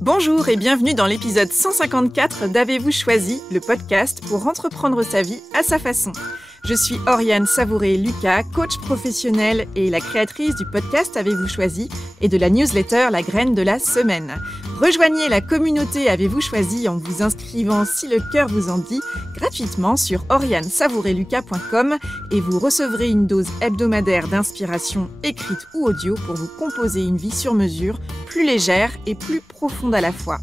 Bonjour et bienvenue dans l'épisode 154 d'Avez-vous choisi, le podcast pour entreprendre sa vie à sa façon. Je suis Oriane Savouré-Lucas, coach professionnelle et la créatrice du podcast Avez-vous choisi et de la newsletter La Graine de la Semaine. Rejoignez la communauté Avez-vous choisi en vous inscrivant, si le cœur vous en dit, gratuitement sur orianesavourelucas.com et vous recevrez une dose hebdomadaire d'inspiration écrite ou audio pour vous composer une vie sur mesure, plus légère et plus profonde à la fois.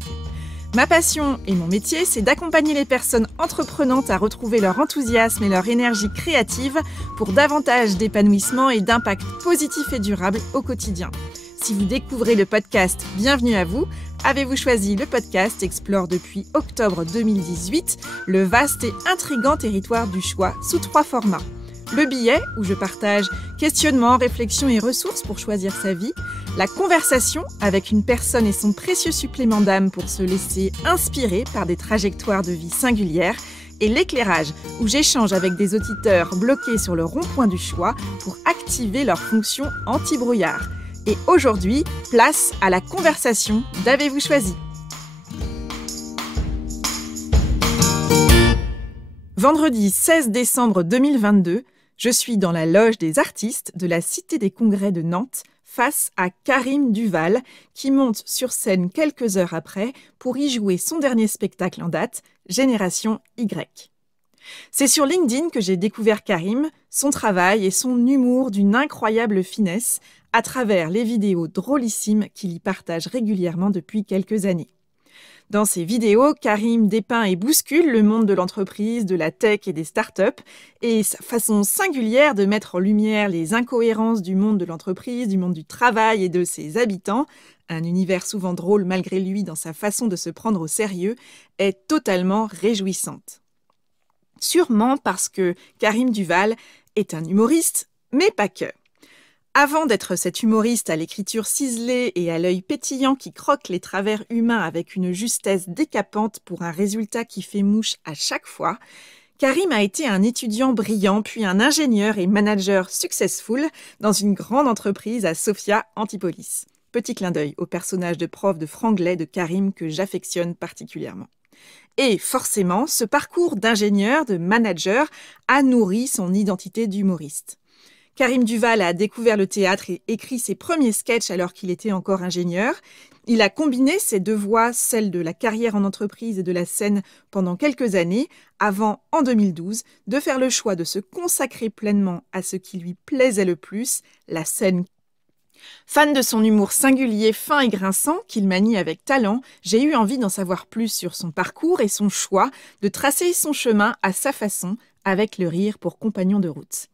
Ma passion et mon métier, c'est d'accompagner les personnes entreprenantes à retrouver leur enthousiasme et leur énergie créative pour davantage d'épanouissement et d'impact positif et durable au quotidien. Si vous découvrez le podcast, bienvenue à vous. Avez-vous choisi le podcast explore depuis octobre 2018 le vaste et intrigant territoire du choix sous 3 formats. Le billet, où je partage questionnements, réflexions et ressources pour choisir sa vie. La conversation, avec une personne et son précieux supplément d'âme pour se laisser inspirer par des trajectoires de vie singulières. Et l'éclairage, où j'échange avec des auditeurs bloqués sur le rond-point du choix pour activer leur fonction anti-brouillard. Et aujourd'hui, place à la conversation d'Avez-vous choisi ? Vendredi 16 décembre 2022, je suis dans la loge des artistes de la Cité des Congrès de Nantes face à Karim Duval qui monte sur scène quelques heures après pour y jouer son dernier spectacle en date, Génération Y. C'est sur LinkedIn que j'ai découvert Karim, son travail et son humour d'une incroyable finesse à travers les vidéos drôlissimes qu'il y partage régulièrement depuis quelques années. Dans ces vidéos, Karim dépeint et bouscule le monde de l'entreprise, de la tech et des startups, et sa façon singulière de mettre en lumière les incohérences du monde de l'entreprise, du monde du travail et de ses habitants, un univers souvent drôle malgré lui dans sa façon de se prendre au sérieux, est totalement réjouissante. Sûrement parce que Karim Duval est un humoriste, mais pas que. Avant d'être cet humoriste à l'écriture ciselée et à l'œil pétillant qui croque les travers humains avec une justesse décapante pour un résultat qui fait mouche à chaque fois, Karim a été un étudiant brillant puis un ingénieur et manager successful dans une grande entreprise à Sophia Antipolis. Petit clin d'œil au personnage de prof de franglais de Karim que j'affectionne particulièrement. Et forcément, ce parcours d'ingénieur, de manager, a nourri son identité d'humoriste. Karim Duval a découvert le théâtre et écrit ses premiers sketchs alors qu'il était encore ingénieur. Il a combiné ses deux voies, celle de la carrière en entreprise et de la scène pendant quelques années, avant, en 2012, de faire le choix de se consacrer pleinement à ce qui lui plaisait le plus, la scène. Fan de son humour singulier, fin et grinçant, qu'il manie avec talent, j'ai eu envie d'en savoir plus sur son parcours et son choix de tracer son chemin à sa façon, avec le rire pour compagnon de route.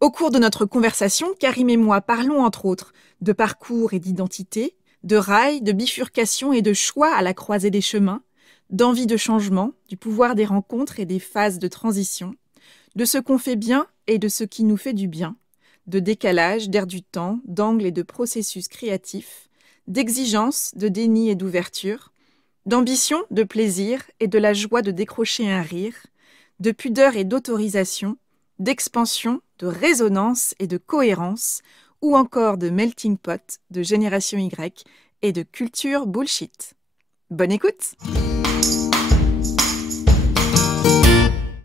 Au cours de notre conversation, Karim et moi parlons entre autres de parcours et d'identité, de rails, de bifurcation et de choix à la croisée des chemins, d'envie de changement, du pouvoir des rencontres et des phases de transition, de ce qu'on fait bien et de ce qui nous fait du bien, de décalage, d'air du temps, d'angle et de processus créatifs, d'exigence, de déni et d'ouverture, d'ambition, de plaisir et de la joie de décrocher un rire, de pudeur et d'autorisation, d'expansion, de résonance et de cohérence, ou encore de melting pot, de Génération Y et de culture bullshit. Bonne écoute!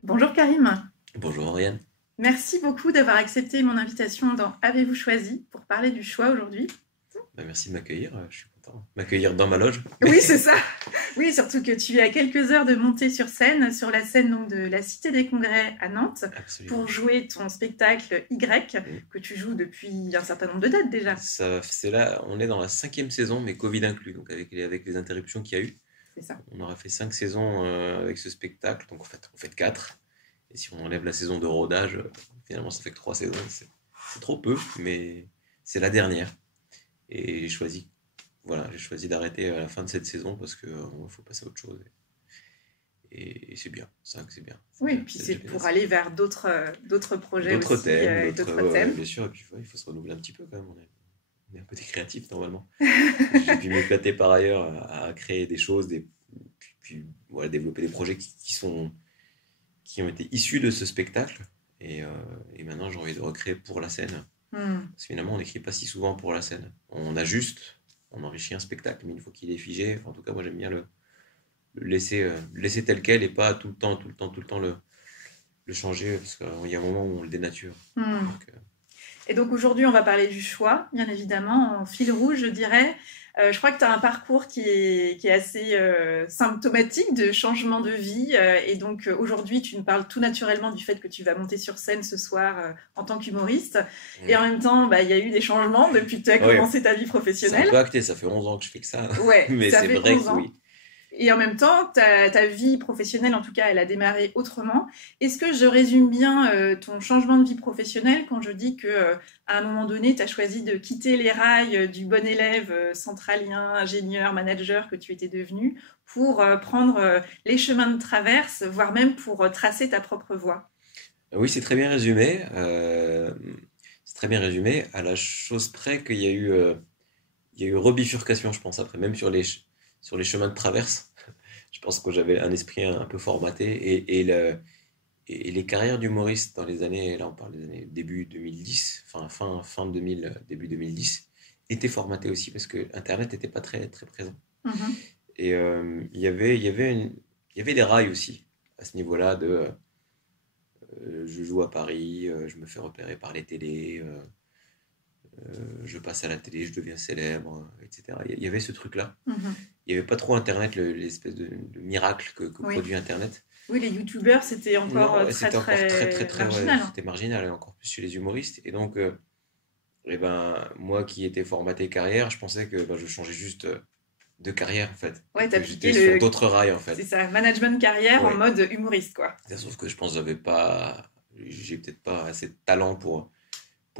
Bonjour Karim. Bonjour Oriane. Merci beaucoup d'avoir accepté mon invitation dans Avez-vous choisi pour parler du choix aujourd'hui. Merci de m'accueillir, je suis content. M'accueillir dans ma loge. Oui, c'est ça. Oui, surtout que tu es à quelques heures de monter sur scène, sur la scène donc, de la Cité des Congrès à Nantes, absolument, pour jouer ton spectacle Y, que tu joues depuis un certain nombre de dates déjà. C'est là, on est dans la 5e saison, mais Covid inclus, donc avec les interruptions qu'il y a eu. C'est ça. On aura fait 5 saisons avec ce spectacle, donc en fait, on fait 4. Et si on enlève la saison de rodage, finalement ça fait que 3 saisons. C'est trop peu, mais c'est la dernière. Et j'ai choisi d'arrêter à la fin de cette saison parce qu'il faut passer à autre chose. Et c'est bien, 5 c'est bien. Oui, et puis c'est pour aller vers d'autres projets d'autres aussi. Thèmes, d'autres thèmes. Bien sûr, et puis il faut se renouveler un petit peu quand même. On est un peu des créatifs normalement. J'ai pu m'éclater par ailleurs à créer des choses, puis voilà, développer des projets qui ont été issus de ce spectacle. Et maintenant j'ai envie de recréer pour la scène. Parce que finalement on n'écrit pas si souvent pour la scène. On a juste on enrichit un spectacle. Mais une fois qu'il est figé, en tout cas, moi, j'aime bien le laisser tel quel et pas tout le temps le changer parce qu'il y a un moment où on le dénature. Donc, Et donc aujourd'hui, on va parler du choix, bien évidemment, en fil rouge, je dirais. Je crois que tu as un parcours qui est assez symptomatique de changement de vie. Et donc aujourd'hui, tu nous parles tout naturellement du fait que tu vas monter sur scène ce soir en tant qu'humoriste. Et en même temps, il y a eu des changements depuis que tu as commencé ta vie c'est professionnelle. un peu acté, ça fait 11 ans que je fais que ça. Ouais, Mais ça c'est fait vrai 11 que ans. oui. Et en même temps, ta vie professionnelle, en tout cas, elle a démarré autrement. Est-ce que je résume bien ton changement de vie professionnelle quand je dis que à un moment donné, tu as choisi de quitter les rails du bon élève centralien, ingénieur, manager que tu étais devenu pour prendre les chemins de traverse, voire même pour tracer ta propre voie? Oui, c'est très bien résumé. C'est très bien résumé, à la chose près qu'il y a il y a eu rebifurcation, je pense, après, même sur les chemins de traverse. Je pense que j'avais un esprit un peu formaté et les carrières d'humoristes dans les années, là on parle des années début 2010, fin 2000, début 2010, étaient formatées aussi parce que Internet n'était pas très, très présent. Et il y avait des rails aussi à ce niveau-là de je joue à Paris, je me fais repérer par les télés, je passe à la télé, je deviens célèbre, etc. Il y avait ce truc-là. Il n'y avait pas trop Internet, l'espèce de miracle que produit Internet. Oui, les youtubeurs, c'était encore C'était encore très marginal. c'était marginal, et encore plus chez les humoristes. Et donc, moi qui étais formaté carrière, je pensais que je changeais juste de carrière en fait. Ouais, que j'étais sur d'autres rails en fait. C'est ça, management carrière en mode humoriste quoi. Sauf que je pense que j'ai peut-être pas assez de talent pour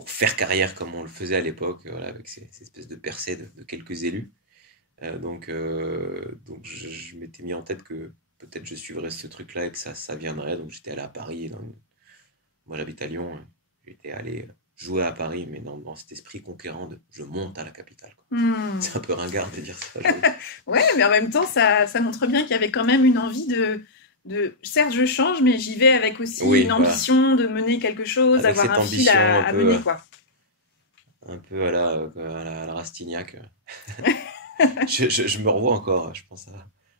faire carrière comme on le faisait à l'époque, voilà, avec ces espèces de percées de quelques élus. Donc je m'étais mis en tête que peut-être je suivrais ce truc-là et que ça viendrait. Donc j'étais allé à Paris. Moi j'habite à Lyon. J'étais allé jouer à Paris, mais dans cet esprit conquérant de je monte à la capitale. C'est un peu ringard de dire ça. Ouais, mais en même temps, ça montre bien qu'il y avait quand même une envie certes, je change, mais j'y vais avec aussi une ambition de mener quelque chose, avec avoir un fil à mener, quoi. Un peu à la Rastignac. je me revois encore, je pense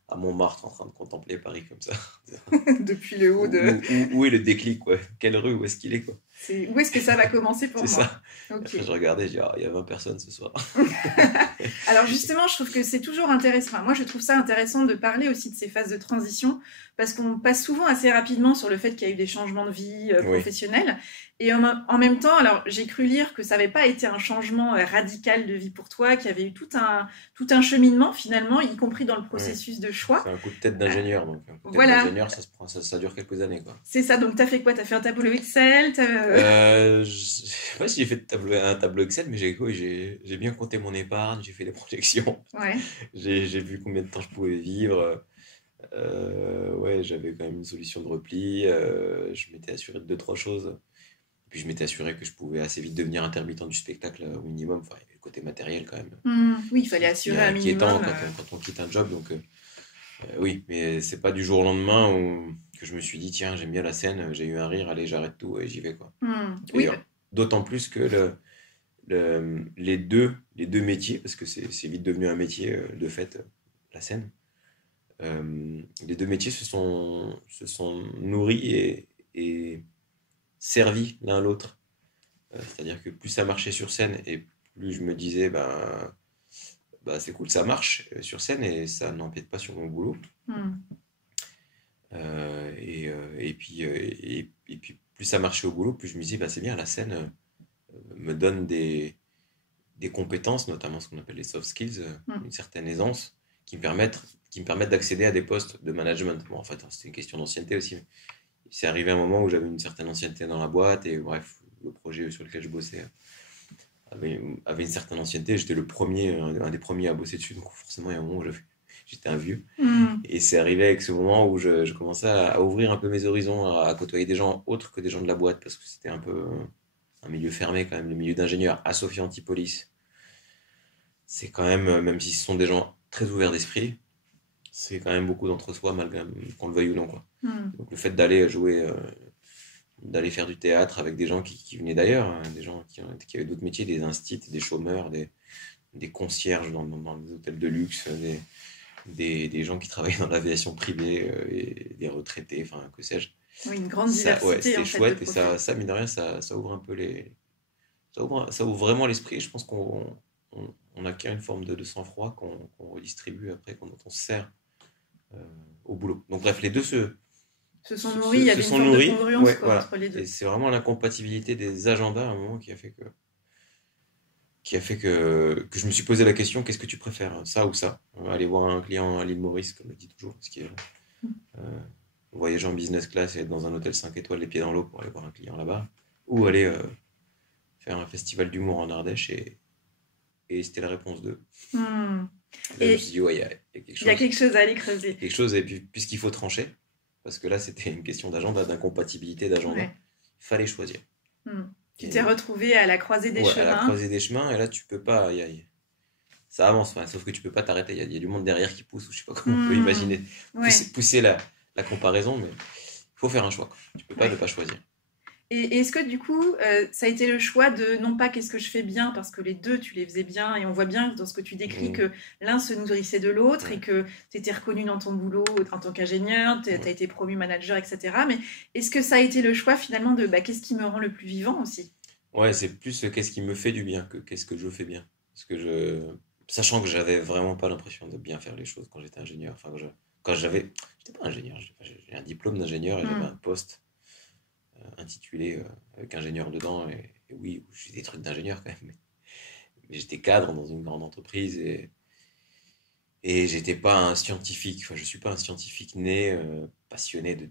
à Montmartre en train de contempler Paris comme ça. Depuis le haut de... Où est le déclic, quoi? Quelle rue, où est-ce qu'il est, quoi? Où est-ce que ça va commencer pour moi? C'est ça. Okay. Après, je regardais, je dis, il y a 20 personnes ce soir. Alors justement, je trouve que c'est toujours intéressant. Enfin, moi, je trouve ça intéressant de parler aussi de ces phases de transition parce qu'on passe souvent assez rapidement sur le fait qu'il y a eu des changements de vie professionnels. Et en même temps, alors j'ai cru lire que ça n'avait pas été un changement radical de vie pour toi, qu'il y avait eu tout un cheminement finalement, y compris dans le processus de choix. C'est un coup de tête d'ingénieur, donc un coup de tête d'ingénieur, ça dure quelques années, quoi. C'est ça. Donc t'as fait quoi? T'as fait un tableau Excel? J'ai fait un tableau Excel, mais j'ai bien compté mon épargne, j'ai fait des projections. J'ai vu combien de temps je pouvais vivre. J'avais quand même une solution de repli. Je m'étais assuré de 2-3 choses. Et puis je m'étais assuré que je pouvais assez vite devenir intermittent du spectacle au minimum. Enfin, il y avait le côté matériel quand même. Oui, il fallait assurer un minimum. Inquiétant quand on quitte un job. Donc, oui, mais c'est pas du jour au lendemain que je me suis dit, tiens, j'aime bien la scène, j'ai eu un rire, allez, j'arrête tout et j'y vais, quoi. D'autant plus que les deux métiers, parce que c'est vite devenu un métier de fait, la scène, les deux métiers se sont nourris et servis l'un l'autre. C'est-à-dire que plus ça marchait sur scène et plus je me disais, c'est cool, ça marche sur scène et ça n'empiète pas sur mon boulot. Et puis plus ça marchait au boulot, plus je me disais, c'est bien, la scène me donne des compétences, notamment ce qu'on appelle les soft skills, une certaine aisance, qui me permettent d'accéder à des postes de management. Bon, en fait, c'était une question d'ancienneté aussi. Mais c'est arrivé un moment où j'avais une certaine ancienneté dans la boîte et bref, le projet sur lequel je bossais avait une certaine ancienneté. J'étais un des premiers à bosser dessus, donc forcément, il y a un moment où j'étais un vieux. Et c'est arrivé avec ce moment où je commençais à ouvrir un peu mes horizons, à côtoyer des gens autres que des gens de la boîte, parce que c'était un peu un milieu fermé quand même, le milieu d'ingénieurs à Sophia Antipolis. C'est quand même si ce sont des gens très ouverts d'esprit, c'est quand même beaucoup d'entre-soi, malgré qu'on le veuille ou non, quoi. Donc le fait d'aller jouer, d'aller faire du théâtre avec des gens qui venaient d'ailleurs, des gens qui avaient d'autres métiers, des instits, des chômeurs, des des concierges dans les hôtels de luxe, des gens qui travaillent dans l'aviation privée et des retraités, enfin, que sais-je. Oui, une grande Ça, ouais, diversité c'était en fait de chouette et profils. mine de rien, ça ouvre un peu ça ouvre vraiment l'esprit. Je pense on acquiert une forme de sang-froid qu'on redistribue après, dont on se sert euh, au boulot. Donc bref, les deux Se sont nourris, il y se avait une sont forme de nourris, congruence ouais, quoi, voilà. entre les Et deux. c'est vraiment l'incompatibilité des agendas à un moment qui a fait que je me suis posé la question, qu'est-ce que tu préfères, ça ou ça? Aller voir un client à l'île Maurice, comme je dis toujours, parce que euh, voyager en business class et être dans un hôtel 5 étoiles, les pieds dans l'eau pour aller voir un client là-bas, ou aller faire un festival d'humour en Ardèche et c'était la réponse 2. Hmm. Là, je me suis Et dit, ouais, il y a quelque il y a chose. quelque chose à aller Il y a creuser. quelque chose, et puis, puisqu'il faut trancher, parce que là, c'était une question d'agenda, d'incompatibilité d'agenda, Ouais. il fallait choisir. Hmm. Tu t'es Et, retrouvé à la croisée des ouais, à la chemins. croisée des chemins, et là, tu peux pas. Ça avance, enfin, sauf que tu peux pas t'arrêter. Il y a du monde derrière qui pousse, ou je sais pas comment on peut Hmm. imaginer Ouais. pousser la comparaison, mais il faut faire un choix, quoi. Tu peux pas ne Ouais. pas choisir. Et est-ce que du coup, ça a été le choix de non pas qu'est-ce que je fais bien, parce que les deux, tu les faisais bien, et on voit bien dans ce que tu décris Mmh, que l'un se nourrissait de l'autre et ouais, que tu étais reconnu dans ton boulot en tant qu'ingénieur, tu as ouais. été promu manager, etc. Mais est-ce que ça a été le choix finalement de bah, qu'est-ce qui me rend le plus vivant aussi? Ouais, c'est plus qu'est-ce qui me fait du bien que qu'est-ce que je fais bien. Parce que sachant que j'avais vraiment pas l'impression de bien faire les choses quand j'étais ingénieur. Enfin, j'étais pas ingénieur, j'ai un diplôme d'ingénieur et j'avais un Hmm. poste intitulé avec ingénieur dedans. Et oui, j'ai des trucs d'ingénieur quand même. Mais j'étais cadre dans une grande entreprise et j'étais pas un scientifique. Enfin, je suis pas un scientifique né, passionné de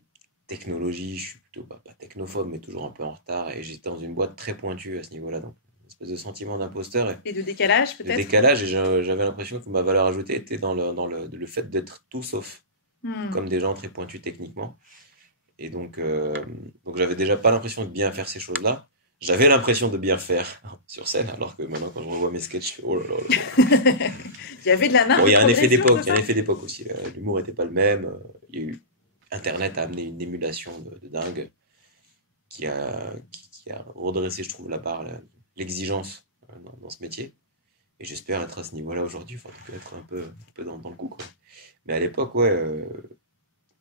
technologie. Je suis plutôt pas technophobe, mais toujours un peu en retard. Et j'étais dans une boîte très pointue à ce niveau-là. Donc, une espèce de sentiment d'imposteur et Et de décalage de peut-être? décalage. Et j'avais l'impression que ma valeur ajoutée était dans le fait d'être tout sauf, Hmm. comme des gens très pointus techniquement. Et donc j'avais déjà pas l'impression de bien faire ces choses-là. J'avais l'impression de bien faire sur scène, alors que maintenant, quand je revois mes sketchs, je fais, oh là là là là. Il y avait de la marge Bon, il de y a un effet progression, d'époque, c'est il y a un ça? effet d'époque aussi. L'humour n'était pas le même. Il y a eu Internet a amené une émulation de dingue qui a redressé, je trouve, la barre, l'exigence dans ce métier. Et j'espère être à ce niveau-là aujourd'hui, enfin, en tout cas être un peu dans le coup, quoi. Mais à l'époque, ouais,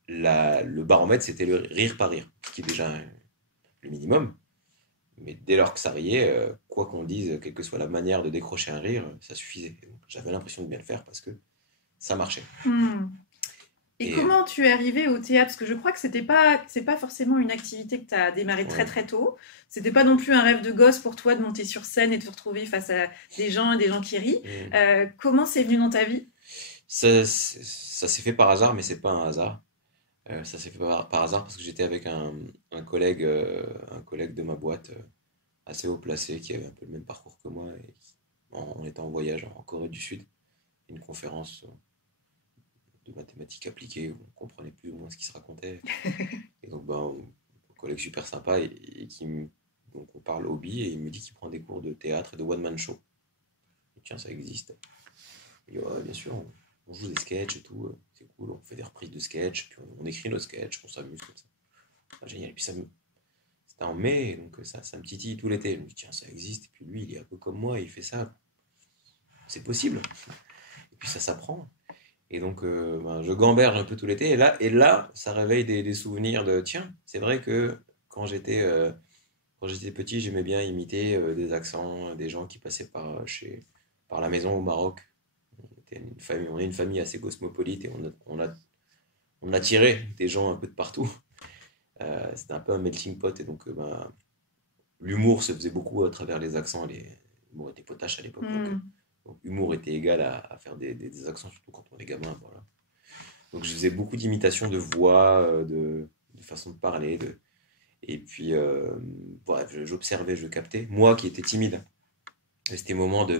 le baromètre, c'était le rire par rire, ce qui est déjà le minimum. Mais dès lors que ça riait, quoi qu'on dise, quelle que soit la manière de décrocher un rire, ça suffisait. Et donc, j'avais l'impression de bien le faire parce que ça marchait. Hmm. Et Et comment tu es arrivé au théâtre? Parce que je crois que c'est pas forcément une activité que tu as démarré très ouais, très tôt. C'était pas non plus un rêve de gosse pour toi de monter sur scène et de te retrouver face à des gens qui rient. mm. Comment c'est venu dans ta vie? Ça s'est fait par hasard, mais c'est pas un hasard. Ça s'est fait par hasard parce que j'étais avec un collègue de ma boîte assez haut placé qui avait un peu le même parcours que moi. Et on était en voyage en Corée du Sud, une conférence de mathématiques appliquées où on comprenait plus ou moins ce qui se racontait. Et donc, ben, un collègue super sympa donc on parle hobby et il me dit qu'il prend des cours de théâtre et de one-man show. Et tiens, ça existe. Il dit, ouais, bien sûr, on joue des sketchs et tout, c'est cool, on fait des reprises de sketchs, puis on écrit nos sketchs, on s'amuse comme ça. Ah, génial. Et puis c'était en mai, donc ça me titille tout l'été. Je me dis, tiens, ça existe. Et puis lui, il est un peu comme moi, il fait ça. C'est possible. Et puis ça s'apprend. Et donc, ben, je gamberge un peu tout l'été. Et là, ça réveille des souvenirs de, tiens, c'est vrai que quand quand j'étais petit, j'aimais bien imiter des accents, des gens qui passaient par la maison au Maroc. On est une famille assez cosmopolite et on a tiré des gens un peu de partout. C'était un peu un melting pot et donc ben, l'humour se faisait beaucoup à travers les accents. L'humour était potache à l'époque, Hmm. donc humour était égal à faire des accents, surtout quand on est gamin. Voilà. Donc je faisais beaucoup d'imitations de voix, de façon de parler. Et puis, bref, j'observais, je captais. Moi qui étais timide, et c'était mes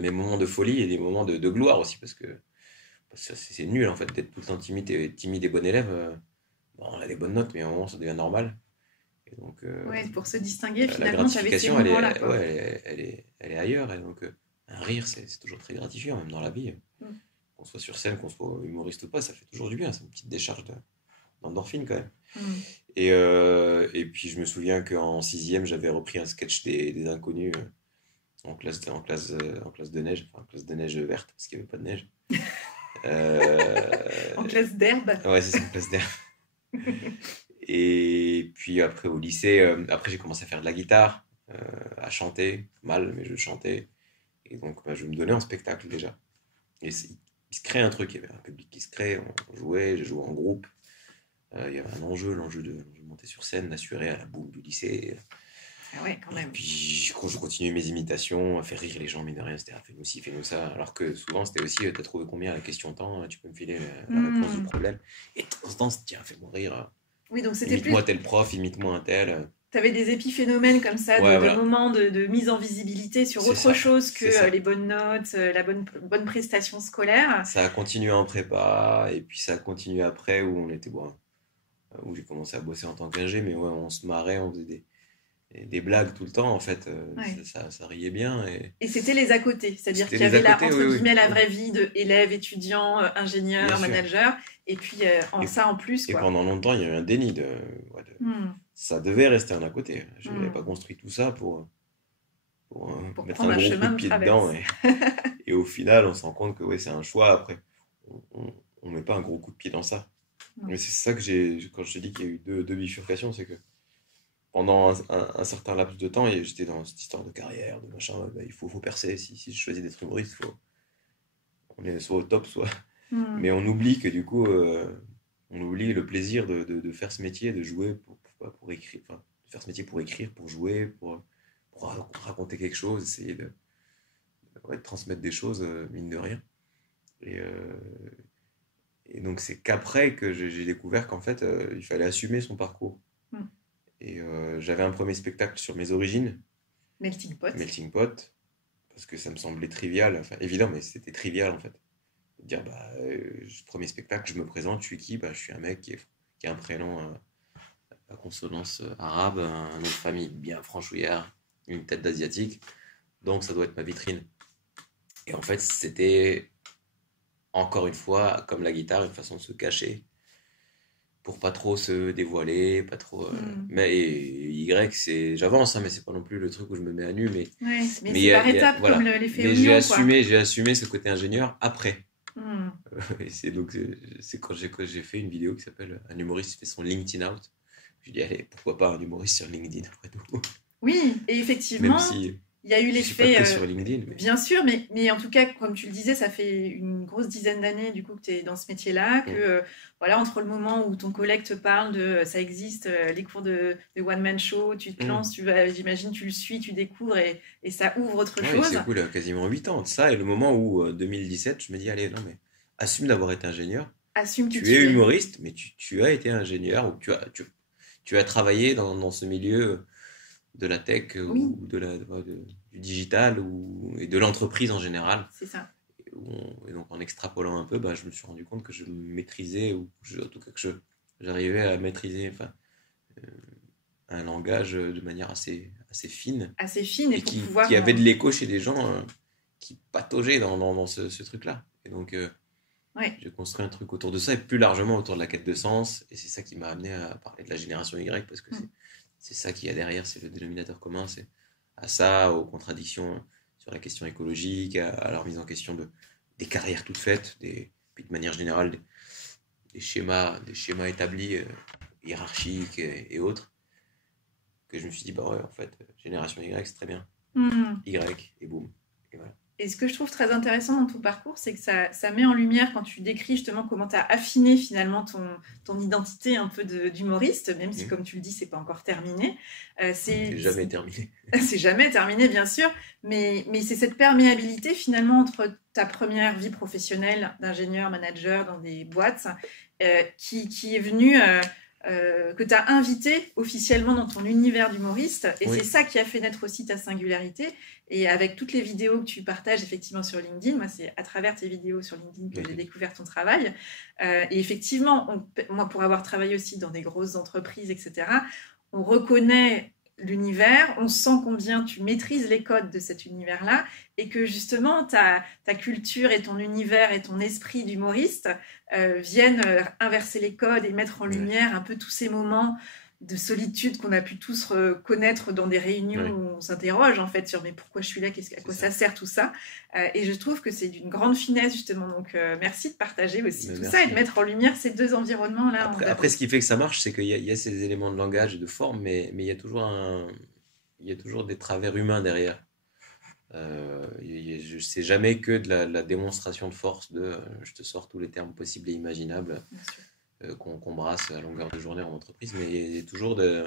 moments de folie et des moments de gloire aussi, parce que c'est nul en fait d'être tout le temps timide et bon élève. Bon, on a des bonnes notes, mais à un moment ça devient normal. Et donc, Ouais, pour se distinguer, la finalement, tu avais ces gratification, moments-là, quoi. ouais, elle est ailleurs. Et donc, un rire, c'est toujours très gratifiant, même dans la vie. Hmm. Qu'on soit sur scène, qu'on soit humoriste ou pas, ça fait toujours du bien. C'est une petite décharge d'endorphine quand même. Hmm. Et puis, je me souviens qu'en sixième, j'avais repris un sketch des Inconnus en classe de neige, enfin en classe de neige verte, parce qu'il n'y avait pas de neige. Euh, En classe d'herbe. ouais, c'est ça, en classe d'herbe. Et puis après au lycée, après j'ai commencé à faire de la guitare, à chanter, mal, mais je chantais. Et donc bah, je me donnais en spectacle déjà. Et il se crée un truc, il y avait un public qui se crée, on jouait, j'ai joué en groupe. Il y avait un enjeu, l'enjeu de monter sur scène, d'assurer à la boum du lycée. Ah ouais, quand Et même. puis quand je continuais mes imitations, à faire rire les gens, mine de rien, c'était ah, fais-nous ci, fais-nous ça. Alors que souvent c'était aussi, t'as trouvé combien à la question temps, tu peux me filer la réponse du Hmm. problème. Et de temps en temps, tiens, fais-moi rire, Oui, donc c'était plus. imite-moi tel prof, imite-moi un tel. Tu avais des épiphénomènes comme ça, Ouais, de voilà, moments de mise en visibilité sur c'est autre ça, chose que c'est ça. les bonnes notes, la bonne prestation scolaire. Ça a continué en prépa, et puis ça a continué après où on était, bon, où j'ai commencé à bosser en tant qu'ingé, mais ouais, on se marrait, on faisait des blagues tout le temps, en fait, Ouais. ça riait bien, et Et c'était les à côté, c'est-à-dire c'était qu'il y les avait à là, côté, entre oui, oui, guillemets, la oui, vraie vie de élève, étudiant, bien ingénieur, sûr. manager, et puis Et, ça en plus, et quoi. pendant longtemps, il y a eu un déni ouais, Hmm. ça devait rester un à côté. Je n'avais pas Hmm. construit tout ça pour Pour mettre prendre un un gros coup chemin de de pied dedans, traverse. et au final, on se rend compte que ouais, c'est un choix après. On met pas un gros coup de pied dans ça. Non. Mais c'est ça que j'ai, quand je te dis qu'il y a eu deux bifurcations, c'est que pendant un certain laps de temps, et j'étais dans cette histoire de carrière, de machin, ouais, bah, faut percer. Si je choisis d'être humoriste, on est soit au top, soit. Hmm. Mais on oublie que du coup, on oublie le plaisir de faire ce métier, de jouer pour écrire, enfin, de faire ce métier pour écrire, pour jouer, pour raconter quelque chose, essayer ouais, de transmettre des choses, mine de rien. Et, euh, et donc, c'est qu'après que j'ai découvert qu'en fait, il fallait assumer son parcours. Hmm. Et j'avais un premier spectacle sur mes origines, Melting pot. Melting Pot, parce que ça me semblait trivial, enfin évident, mais c'était trivial en fait. De dire, bah, premier spectacle, je me présente, je suis qui? Bah, je suis un mec qui a un prénom à consonance arabe, un nom de famille bien franchouillard, une tête d'asiatique, donc ça doit être ma vitrine. Et en fait, c'était encore une fois, comme la guitare, une façon de se cacher pour pas trop se dévoiler, pas trop. Hmm. Mais Y, j'avance, hein, mais c'est pas non plus le truc où je me mets à nu, Ouais, mais mais c'est par étapes, comme voilà. l'effet Mais oignon, quoi. j'ai assumé ce côté ingénieur après. Hmm. Et c'est donc c'est quand j'ai fait une vidéo qui s'appelle Un humoriste fait son LinkedIn out. Je dis allez, pourquoi pas un humoriste sur LinkedIn après tout. Oui, et Même effectivement, si il y a eu je suis pas l'effet, que sur LinkedIn, mais bien sûr, mais en tout cas, comme tu le disais, ça fait une grosse dizaine d'années du coup que tu es dans ce métier-là, que mm, voilà, entre le moment où ton collègue te parle de ça existe, les cours de one man show, tu te mm. lances, tu vas, j'imagine, tu le suis, tu découvres et ça ouvre autre Ouais, chose. c'est cool, quasiment 8 ans de ça. Et le moment où 2017, je me dis allez, non mais assume d'avoir été ingénieur. Assume qui Tu es tu es. humoriste, mais tu as été ingénieur ou tu as travaillé dans ce milieu de la tech Oui, ou du digital et de l'entreprise en général. c'est ça. Et donc en extrapolant un peu, bah, je me suis rendu compte que je maîtrisais, en tout cas que j'arrivais à maîtriser enfin, euh, un langage de manière assez fine Assez fine et et pour qui pouvoir avait de l'écho chez des gens qui pataugeaient dans ce truc-là. Et donc ouais. j'ai construit un truc autour de ça et plus largement autour de la quête de sens. Et c'est ça qui m'a amené à parler de la génération Y parce que Mm. c'est ça qu'il y a derrière, c'est le dénominateur commun, c'est à ça, aux contradictions sur la question écologique, à la remise en question des carrières toutes faites, puis de manière générale des schémas établis, hiérarchiques et autres, que je me suis dit, bah ouais, en fait, génération Y, c'est très bien. Mm. Y, et boum. Et voilà. Et ce que je trouve très intéressant dans ton parcours, c'est que ça met en lumière, quand tu décris justement comment tu as affiné finalement ton identité un peu d'humoriste, même si, Mmh. comme tu le dis, c'est pas encore terminé. C'est jamais terminé. C'est jamais terminé, bien sûr, mais c'est cette perméabilité finalement entre ta première vie professionnelle d'ingénieur, manager dans des boîtes, qui est venue, que tu as invité officiellement dans ton univers d'humoriste. Et Oui. c'est ça qui a fait naître aussi ta singularité. Et avec toutes les vidéos que tu partages effectivement sur LinkedIn, moi c'est à travers tes vidéos sur LinkedIn que Ok. j'ai découvert ton travail. Et effectivement, moi pour avoir travaillé aussi dans des grosses entreprises, etc., on reconnaît l'univers, on sent combien tu maîtrises les codes de cet univers-là et que justement ta culture et ton univers et ton esprit d'humoriste viennent inverser les codes et mettre en Ouais. lumière un peu tous ces moments de solitude qu'on a pu tous connaître dans des réunions où on s'interroge en fait sur mais pourquoi je suis là, à quoi ça sert tout ça. Et je trouve que c'est d'une grande finesse justement. Donc merci de partager aussi tout ça et de mettre en lumière ces deux environnements-là. Après, ce qui fait que ça marche, c'est qu'il y a ces éléments de langage et de forme, mais il y a toujours des travers humains derrière. C'est jamais que de la démonstration de force je te sors tous les termes possibles et imaginables qu'on brasse à longueur de journée en entreprise, mais il y a toujours un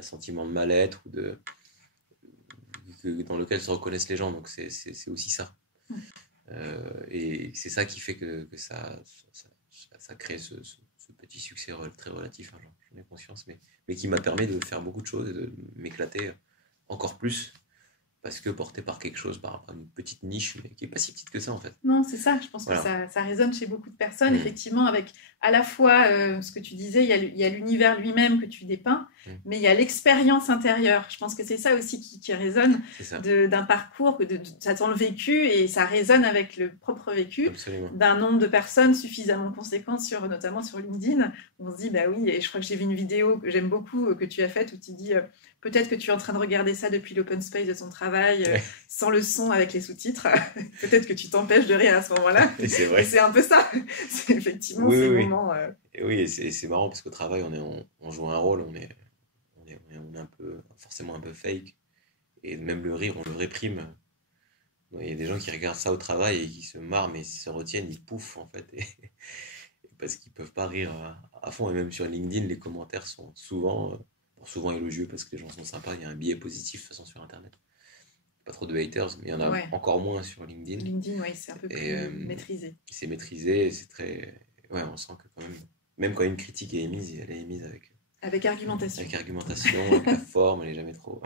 sentiment de mal-être dans lequel se reconnaissent les gens, donc c'est aussi ça. Et c'est ça qui fait que ça crée ce petit succès très relatif, hein, j'en ai conscience, mais qui m'a permis de faire beaucoup de choses et de m'éclater encore plus. Parce que porté par quelque chose, par une petite niche, mais qui n'est pas si petite que ça en fait. Non, c'est ça, je pense que ça résonne chez beaucoup de personnes, effectivement, avec à la fois ce que tu disais, il y a l'univers lui-même que tu dépeins, mais il y a l'expérience intérieure. Je pense que c'est ça aussi qui résonne d'un parcours, ça sent le vécu et ça résonne avec le propre vécu d'un nombre de personnes suffisamment conséquent, notamment sur LinkedIn. On se dit, bah oui, et je crois que j'ai vu une vidéo que j'aime beaucoup que tu as faite où tu dis... Peut-être que tu es en train de regarder ça depuis l'open space de ton travail, sans le son, avec les sous-titres. Peut-être que tu t'empêches de rire à ce moment-là. Et c'est vrai. Et c'est un peu ça. C'est effectivement ces moments... Et oui, et c'est marrant parce qu'au travail, on joue un rôle, on est forcément un peu fake. Et même le rire, on le réprime. Il y a des gens qui regardent ça au travail et qui se marrent, mais ils se retiennent, ils pouffent en fait. Parce qu'ils ne peuvent pas rire à fond. Et même sur LinkedIn, les commentaires sont souvent élogieux parce que les gens sont sympas, il y a un biais positif de toute façon sur internet, pas trop de haters, mais il y en a encore moins sur LinkedIn. LinkedIn, c'est un peu plus maîtrisé. C'est maîtrisé, c'est très... on sent que quand même quand une critique est émise, elle est émise avec argumentation, avec la forme, elle est jamais trop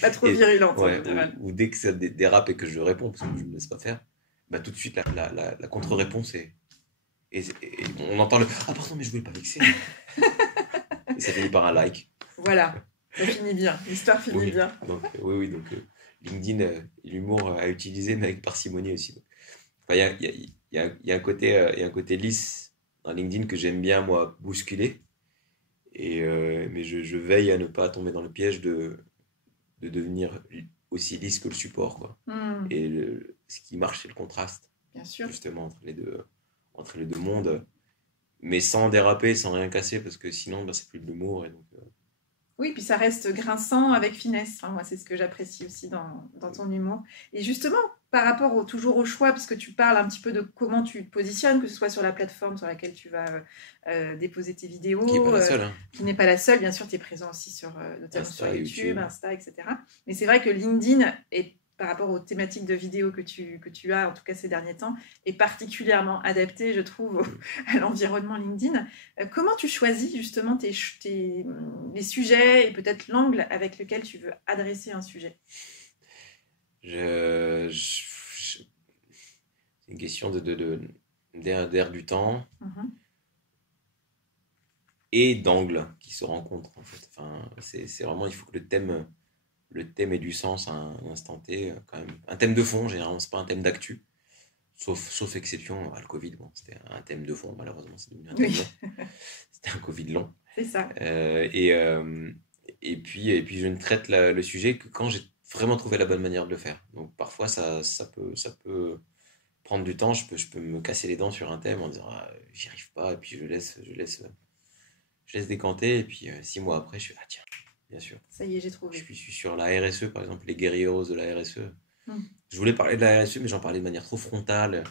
pas trop virulente ou dès que ça dérape et que je réponds parce que je ne me laisse pas faire, bah tout de suite la contre-réponse et on entend ah pardon mais je voulais pas vexer et ça finit par un like. Voilà, ça finit bien, l'histoire finit bien. Donc, donc LinkedIn, l'humour à utiliser, mais avec parcimonie aussi. Il y a un côté lisse dans LinkedIn que j'aime bien, moi, bousculer. Mais je veille à ne pas tomber dans le piège de devenir aussi lisse que le support, quoi. Et ce qui marche, c'est le contraste. Bien sûr. Justement, entre les deux mondes, mais sans déraper, sans rien casser, parce que sinon, c'est plus de l'humour. Et donc, oui, puis ça reste grinçant avec finesse. Enfin, moi, c'est ce que j'apprécie aussi dans ton humour. Et justement, par rapport toujours au choix, puisque tu parles un petit peu de comment tu te positionnes, que ce soit sur la plateforme sur laquelle tu vas déposer tes vidéos. Qui n'est pas la seule. Qui n'est pas la seule. Bien sûr, tu es présent aussi notamment sur YouTube, Insta, etc. Mais c'est vrai que LinkedIn par rapport aux thématiques de vidéos que tu as, en tout cas ces derniers temps, est particulièrement adapté, je trouve, à l'environnement LinkedIn. Comment tu choisis justement les sujets et peut-être l'angle avec lequel tu veux adresser un sujet ? C'est une question d'air du temps et d'angle qui se rencontrent, en fait. Enfin, c'est vraiment, il faut que le thème ait du sens à un instant T, quand même. Un thème de fond, généralement, c'est pas un thème d'actu. Sauf exception, le Covid, c'était un thème de fond, malheureusement, c'est devenu un thème long. C'était un Covid long. C'est ça. Et puis, je ne traite le sujet que quand j'ai vraiment trouvé la bonne manière de le faire. Donc, parfois, ça peut prendre du temps. Je peux me casser les dents sur un thème en disant j'y arrive pas, et puis je laisse décanter, et puis 6 mois après, je suis tiens. Bien sûr. Ça y est, j'ai trouvé. Je suis sur la RSE, par exemple, les guerrieros de la RSE. Je voulais parler de la RSE, mais j'en parlais de manière trop frontale.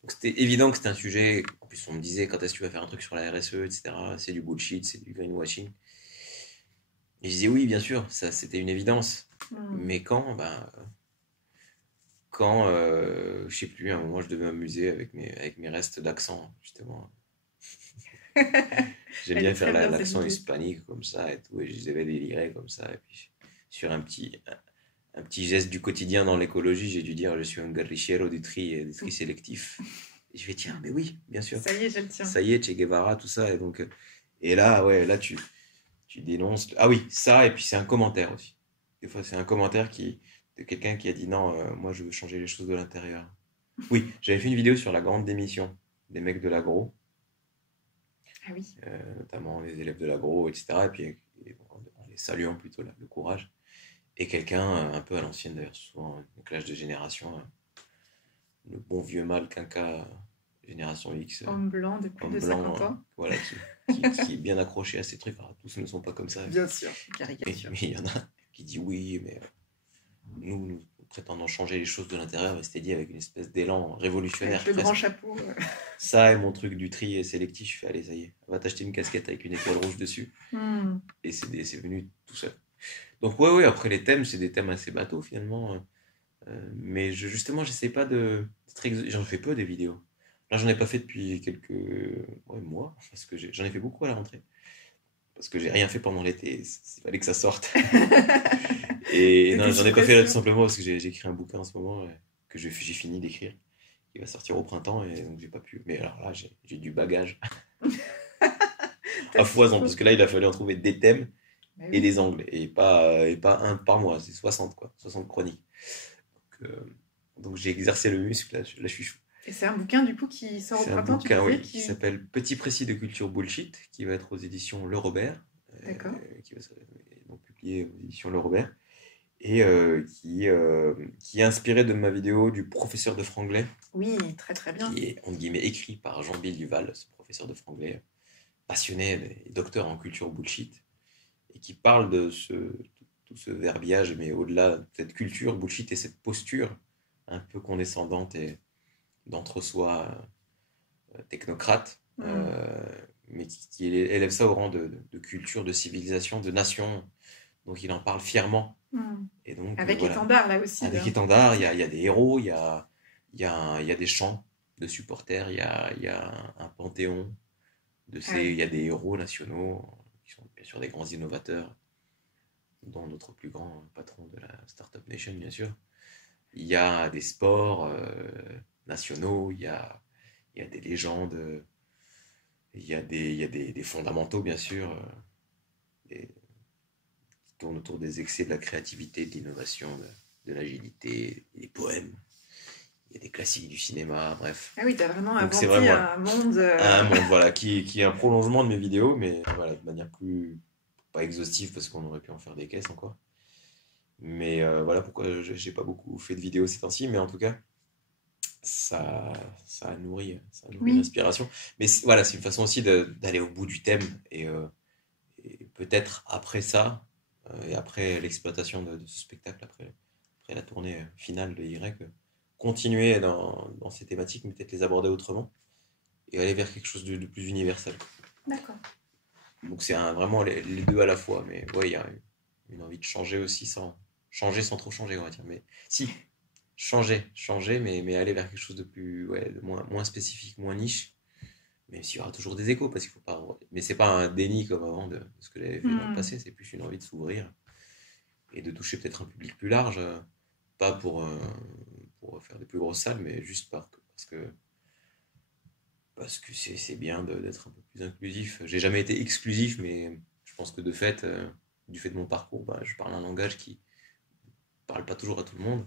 Donc c'était évident que c'était un sujet. En plus, on me disait quand est-ce que tu vas faire un truc sur la RSE, etc. C'est du bullshit, c'est du greenwashing. Et je disais oui, bien sûr, ça c'était une évidence. Mais quand je sais plus, à un moment je devais m'amuser avec mes restes d'accent, justement. J'aime bien faire l'accent hispanique comme ça et tout, et je devais délirer comme ça. Et puis sur un petit geste du quotidien dans l'écologie, j'ai dû dire je suis un guerrichero du tri sélectif. Et je vais tiens, mais oui, bien sûr. Ça y est, je le tiens. Ça y est, Che Guevara, tout ça. Et là, tu dénonces. Ah oui, ça, et puis c'est un commentaire aussi. Des fois, c'est un commentaire de quelqu'un qui a dit non, moi je veux changer les choses de l'intérieur. Oui, j'avais fait une vidéo sur la grande démission des mecs de l'agro. Ah oui. Notamment les élèves de l'agro, etc. Et puis en les saluant plutôt le courage. Et quelqu'un un peu à l'ancienne d'ailleurs, souvent un clash de génération, le bon vieux mâle quinca génération X, Homme blanc de plus homme de blanc, 50 ans. voilà, qui est bien accroché à ces trucs. Alors, tous ne sont pas comme ça. Bien sûr, caricature. Mais il y en a qui dit oui, mais nous prétendons changer les choses de l'intérieur, et c'était dit avec une espèce d'élan révolutionnaire. Avec le grand chapeau. Ça et mon truc du tri sélectif, je fais allez, ça y est, va t'acheter une casquette avec une étoile rouge dessus. Et c'est venu tout seul. Donc ouais, après les thèmes, c'est des thèmes assez bateaux finalement. Mais justement, j'essaie pas de... J'en fais peu des vidéos. Là, j'en ai pas fait depuis quelques mois, parce que j'en ai fait beaucoup à la rentrée. Parce que j'ai rien fait pendant l'été, il fallait que ça sorte. Et non, j'en ai pas fait là tout simplement parce que j'ai écrit un bouquin en ce moment que j'ai fini d'écrire. Il va sortir au printemps et donc j'ai pas pu. Mais alors là, j'ai du bagage à foison, parce que là, il a fallu en trouver des thèmes et des angles. Et pas un par mois, c'est 60 quoi, 60 chroniques. Donc j'ai exercé le muscle, là je suis chaud. Et c'est un bouquin du coup qui sort au printemps, tu disais, oui, qui s'appelle Petit précis de culture bullshit, qui va être aux éditions Le Robert. D'accord. Qui va donc publié aux éditions Le Robert. Et qui est inspiré de ma vidéo du professeur de franglais. Oui, très très bien. Qui est, entre guillemets, écrit par Jean-Bill Duval, ce professeur de franglais passionné et docteur en culture bullshit, et qui parle de tout ce verbiage, mais au-delà de cette culture bullshit et cette posture un peu condescendante et d'entre-soi technocrate, mais qui élève ça au rang de culture, de civilisation, de nation. Donc il en parle fièrement. Et donc, avec étendard là aussi. Avec étendard, il y a des héros, il y a des chants de supporters, il y a un panthéon. Il y a des héros nationaux qui sont bien sûr des grands innovateurs, dont notre plus grand patron de la Startup Nation, bien sûr. Il y a des sports nationaux, il y a des légendes, il y a des fondamentaux, bien sûr, qui tournent autour des excès de la créativité, de l'innovation, de l'agilité, des poèmes. Il y a des classiques du cinéma, bref. Ah oui, tu as vraiment inventé un monde... Un monde, voilà, qui est un prolongement de mes vidéos, mais voilà, de manière pas exhaustive, parce qu'on aurait pu en faire des caisses encore. Mais voilà pourquoi j'ai pas beaucoup fait de vidéos ces temps-ci, mais en tout cas, ça a nourri l'inspiration. Mais voilà, c'est une façon aussi d'aller au bout du thème, et peut-être après ça, et après l'exploitation de ce spectacle, après la tournée finale de Y, continuer dans ces thématiques, mais peut-être les aborder autrement, et aller vers quelque chose de plus universel. D'accord. Donc c'est vraiment les deux à la fois, mais ouais, il y a une envie de changer aussi, sans trop changer, on va dire. Mais si, changer, mais aller vers quelque chose de plus, de moins spécifique, moins niche. Même s'il y aura toujours des échos, parce qu'il faut pas. Mais c'est pas un déni comme avant de ce que j'avais fait dans le passé, c'est plus une envie de s'ouvrir et de toucher peut-être un public plus large, pas pour faire des plus grosses salles, mais juste parce que c'est bien d'être un peu plus inclusif. J'ai jamais été exclusif, mais je pense que du fait de mon parcours, je parle un langage qui parle pas toujours à tout le monde.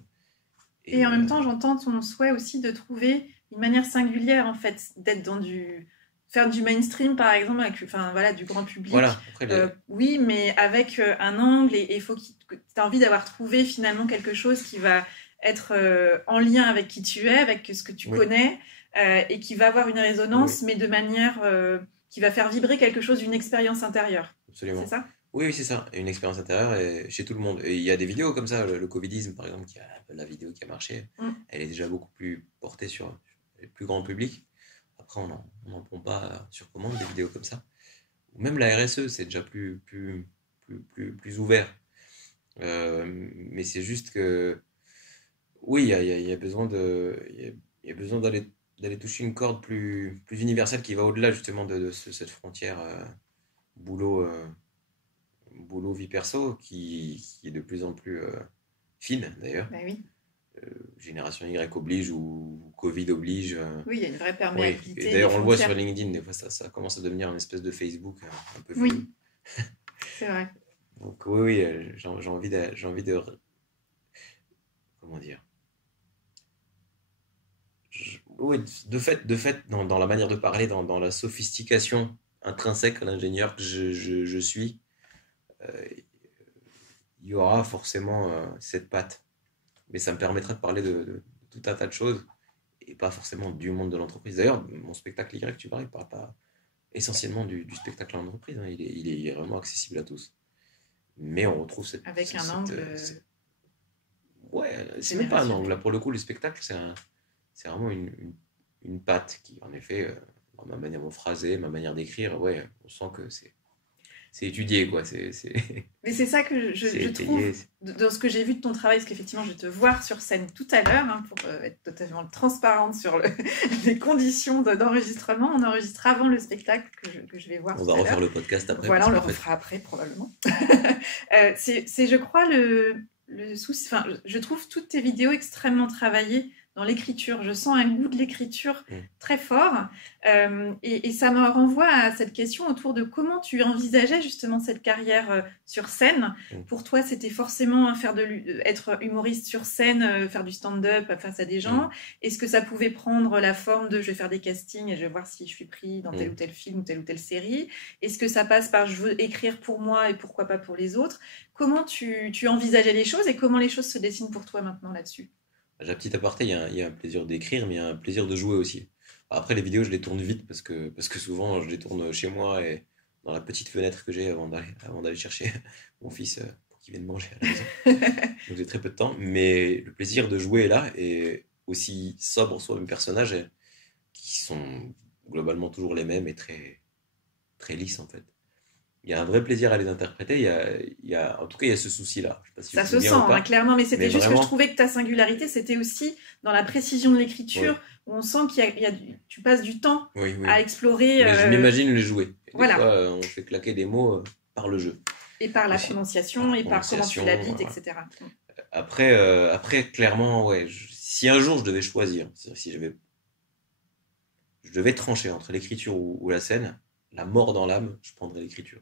Et en même temps, j'entends ton souhait aussi de trouver une manière singulière, en fait, d'être faire du mainstream, par exemple, avec du grand public. Voilà, oui, mais avec un angle, et il faut que tu as envie d'avoir trouvé finalement quelque chose qui va être en lien avec qui tu es, avec ce que tu connais, et qui va avoir une résonance, mais de manière qui va faire vibrer quelque chose d'une expérience intérieure. Absolument. C'est ça ? Oui, c'est ça, une expérience intérieure chez tout le monde. Et il y a des vidéos comme ça, le Covidisme par exemple, la vidéo qui a marché, elle est déjà beaucoup plus portée sur le plus grand public. Après, on n'en prend pas sur commande des vidéos comme ça. Ou même la RSE, c'est déjà plus ouvert. Mais c'est juste que, oui, il y a besoin d'aller toucher une corde plus universelle qui va au-delà justement de cette frontière boulot vie perso qui est de plus en plus fine d'ailleurs. Bah oui. Génération Y oblige ou Covid oblige. Oui, il y a une vraie perméabilité. Oui. Et d'ailleurs, on le voit sur LinkedIn, des fois ça commence à devenir une espèce de Facebook un peu flou. Oui, c'est vrai. Donc oui, j'ai envie de... Comment dire, oui, de fait dans la manière de parler, dans la sophistication intrinsèque à l'ingénieur que je suis, euh, il y aura forcément cette patte. Mais ça me permettra de parler de tout un tas de choses et pas forcément du monde de l'entreprise. D'ailleurs, mon spectacle Y, tu parles, il ne parle pas essentiellement du spectacle en entreprise, hein. Il est vraiment accessible à tous. Mais on retrouve avec un angle ouais, c'est même pas un angle. Là, pour le coup, le spectacle, c'est vraiment une patte qui, en effet, dans ma manière de phraser, ma manière d'écrire, ouais, on sent que c'est étudié, quoi. Mais c'est ça que je trouve dans ce que j'ai vu de ton travail, parce qu'effectivement, je vais te voir sur scène tout à l'heure, hein, pour être totalement transparente sur les conditions d'enregistrement. On enregistre avant le spectacle que je vais voir. On va refaire le podcast après. Voilà, on le refera après, probablement. C'est, je crois, le souci. Enfin, je trouve toutes tes vidéos extrêmement travaillées dans l'écriture. Je sens un goût de l'écriture très fort. Et ça me renvoie à cette question autour de comment tu envisageais justement cette carrière sur scène. Pour toi, c'était forcément être humoriste sur scène, faire du stand-up face à des gens. Est-ce que ça pouvait prendre la forme de je vais faire des castings et je vais voir si je suis pris dans tel ou tel film ou telle série? Est-ce que ça passe par je veux écrire pour moi et pourquoi pas pour les autres? Comment tu envisageais les choses et comment les choses se dessinent pour toi maintenant là-dessus? J'ai un petit aparté, il y a un plaisir d'écrire, mais il y a un plaisir de jouer aussi. Après, les vidéos, je les tourne vite parce que souvent, je les tourne chez moi et dans la petite fenêtre que j'ai avant d'aller chercher mon fils pour qu'il vienne manger à la maison. Donc j'ai très peu de temps, mais le plaisir de jouer est là et aussi sobre sur mes personnages qui sont globalement toujours les mêmes et très, très lisses en fait. Il y a un vrai plaisir à les interpréter. En tout cas, il y a ce souci-là. Je sais pas si ça se sent, hein, clairement, mais c'était juste vraiment... que je trouvais que ta singularité, c'était aussi dans la précision de l'écriture, où on sent tu passes du temps à explorer. Mais je m'imagine les jouer. Et des fois, on fait claquer des mots par le jeu. Et par la prononciation, et par comment tu l'habites, etc. Après, clairement, ouais, si un jour je devais choisir, si je devais trancher entre l'écriture ou la scène, la mort dans l'âme, je prendrais l'écriture.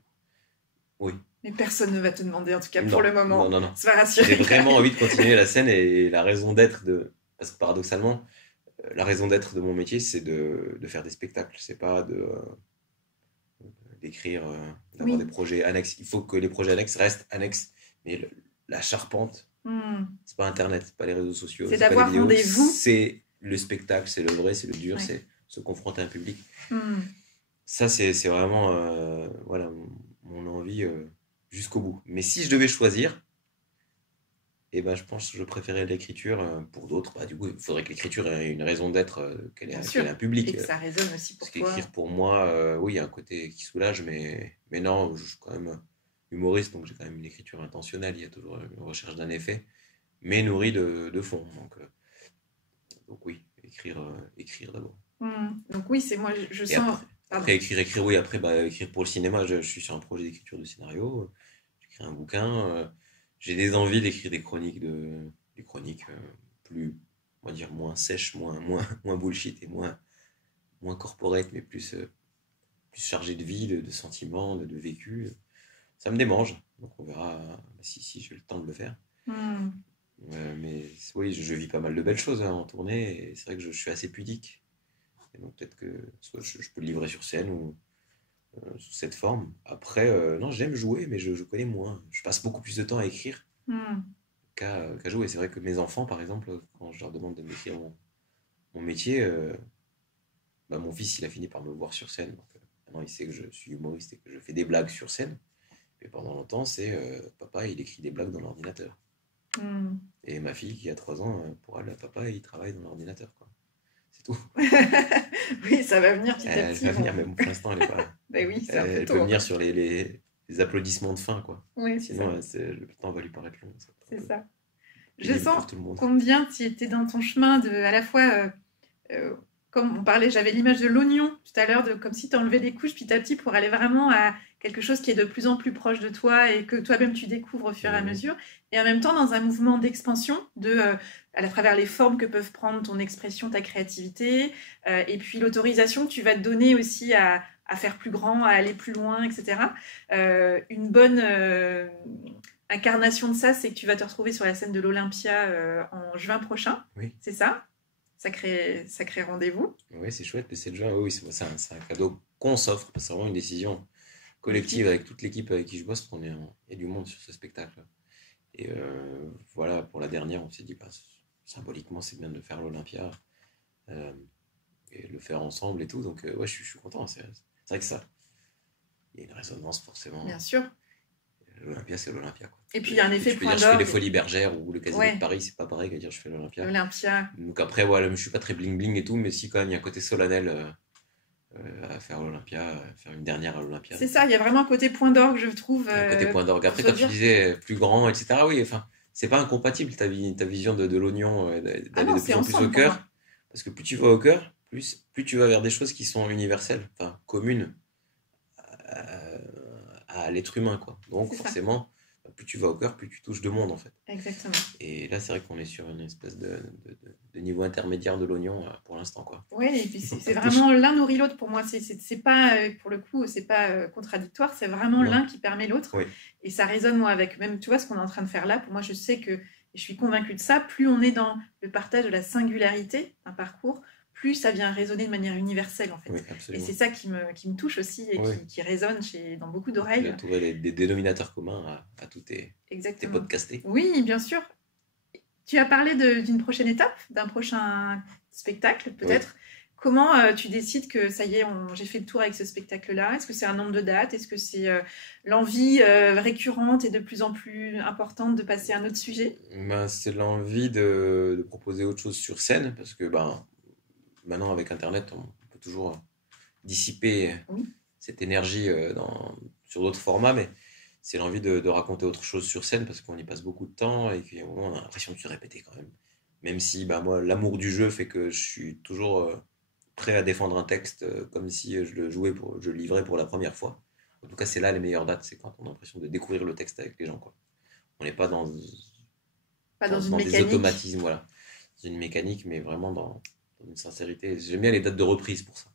Oui. Mais personne ne va te demander, en tout cas pour le moment. Non. Ça va rassurer. J'ai vraiment envie de continuer la scène et la raison d'être parce que paradoxalement, la raison d'être de mon métier, c'est de faire des spectacles. C'est pas d'écrire, d'avoir des projets annexes. Il faut que les projets annexes restent annexes. Mais la charpente, c'est pas Internet, c'est pas les réseaux sociaux. C'est d'avoir rendez-vous. C'est le spectacle, c'est le vrai, c'est le dur, c'est se confronter à un public. Ça, c'est vraiment voilà, mon envie jusqu'au bout. Mais si je devais choisir, eh ben, je pense que je préférais l'écriture pour d'autres. Bah, du coup, il faudrait que l'écriture ait une raison d'être, qu'elle ait un public. Et que ça résonne aussi pour toi. Parce qu'écrire pour moi, oui, il y a un côté qui soulage, mais non, je suis quand même humoriste, donc j'ai quand même une écriture intentionnelle. Il y a toujours une recherche d'un effet, mais nourrie de fond. Donc oui, écrire d'abord. Donc oui, c'est moi, je sens... Après écrire, oui, après écrire pour le cinéma, je suis sur un projet d'écriture de scénario, j'écris un bouquin, j'ai des envies d'écrire des chroniques plus, on va dire, moins sèches, moins bullshit et moins corporate, mais plus chargées de vie, de sentiments, de vécu. Ça me démange, donc on verra si j'ai le temps de le faire. Mais oui, je vis pas mal de belles choses en tournée, et c'est vrai que je suis assez pudique. Et donc peut-être que soit je peux le livrer sur scène ou sous cette forme. Après, non, j'aime jouer, mais je connais moins. Je passe beaucoup plus de temps à écrire qu'à jouer. C'est vrai que mes enfants, par exemple, quand je leur demande de m'écrire mon métier, mon fils, il a fini par me voir sur scène. Donc, maintenant, il sait que je suis humoriste et que je fais des blagues sur scène. Mais pendant longtemps, c'est papa, il écrit des blagues dans l'ordinateur. Et ma fille, qui a 3 ans, pour elle, papa, il travaille dans l'ordinateur, quoi. C'est tout. Oui, ça va venir petit à petit. Elle va venir, mais pour l'instant, elle n'est pas là. Ben oui, c'est un peu elle tôt, peut venir sur les applaudissements de fin, quoi. Oui, sinon, le temps va lui paraître long. C'est ça. Je sens combien tu étais dans ton chemin à la fois... comme on parlait, j'avais l'image de l'oignon tout à l'heure, comme si tu enlevais des couches petit à petit pour aller vraiment à quelque chose qui est de plus en plus proche de toi et que toi-même tu découvres au fur et à mesure. Et en même temps, dans un mouvement d'expansion à travers les formes que peuvent prendre ton expression, ta créativité, et puis l'autorisation que tu vas te donner aussi à faire plus grand, à aller plus loin, etc. Une bonne incarnation de ça, c'est que tu vas te retrouver sur la scène de l'Olympia en juin prochain. Oui. C'est ça? sacré rendez-vous. Oui, c'est chouette, le 7 juin, oui, c'est un cadeau qu'on s'offre, parce que c'est vraiment une décision collective avec toute l'équipe avec qui je bosse, il y a du monde sur ce spectacle. Et voilà, pour la dernière, on s'est dit, symboliquement, c'est bien de faire l'Olympia euh, et le faire ensemble et tout. Donc, ouais, je suis content. C'est vrai que ça, il y a une résonance forcément. Bien sûr. L'Olympia, c'est l'Olympia, quoi. Et puis, il y a un effet point d'orgue. Je fais les Folies Bergères ou le Casino de Paris, c'est pas pareil que dire je fais l'Olympia. Donc, après, voilà, je suis pas très bling-bling et tout, mais si, quand même, il y a un côté solennel. À faire l'Olympia, faire une dernière à l'Olympia. C'est ça, il y a vraiment un côté point d'orgue, je trouve. Un côté point d'orgue. Après, quand tu disais plus grand, etc., oui, enfin, c'est pas incompatible ta vision de l'oignon, d'aller de plus en plus au cœur. Parce que plus tu vas au cœur, plus tu vas vers des choses qui sont universelles, enfin, communes à l'être humain, quoi. Donc, forcément, plus tu vas au cœur, plus tu touches de monde, en fait. Exactement. Et là, c'est vrai qu'on est sur une espèce de niveau intermédiaire de l'oignon pour l'instant, quoi. Oui, et puis c'est vraiment l'un nourrit l'autre pour moi. C'est pas, pour le coup, c'est pas contradictoire, c'est vraiment l'un qui permet l'autre. Oui. Et ça résonne, moi, avec même, tu vois, ce qu'on est en train de faire là. Pour moi, je sais que, et je suis convaincue de ça, plus on est dans le partage de la singularité d'un parcours, plus ça vient résonner de manière universelle, en fait. Oui, et c'est ça qui me touche aussi et qui résonne dans beaucoup d'oreilles. Tu as trouvé des dénominateurs communs à tous tes podcastés. Oui, bien sûr. Tu as parlé d'une prochaine étape, d'un prochain spectacle, peut-être. Oui. Comment tu décides que ça y est, j'ai fait le tour avec ce spectacle-là? Est-ce que c'est un nombre de dates? Est-ce que c'est l'envie récurrente et de plus en plus importante de passer à un autre sujet? C'est l'envie de proposer autre chose sur scène, parce que maintenant, avec Internet, on peut toujours dissiper cette énergie sur d'autres formats, mais c'est l'envie de raconter autre chose sur scène, parce qu'on y passe beaucoup de temps et qu'on a l'impression de se répéter quand même. Même si moi, l'amour du jeu fait que je suis toujours prêt à défendre un texte comme si je le livrais pour la première fois. En tout cas, c'est là les meilleures dates, c'est quand on a l'impression de découvrir le texte avec les gens, quoi. On n'est pas dans des automatismes, voilà. Dans une mécanique, mais vraiment dans une sincérité. J'aime bien les dates de reprise pour ça.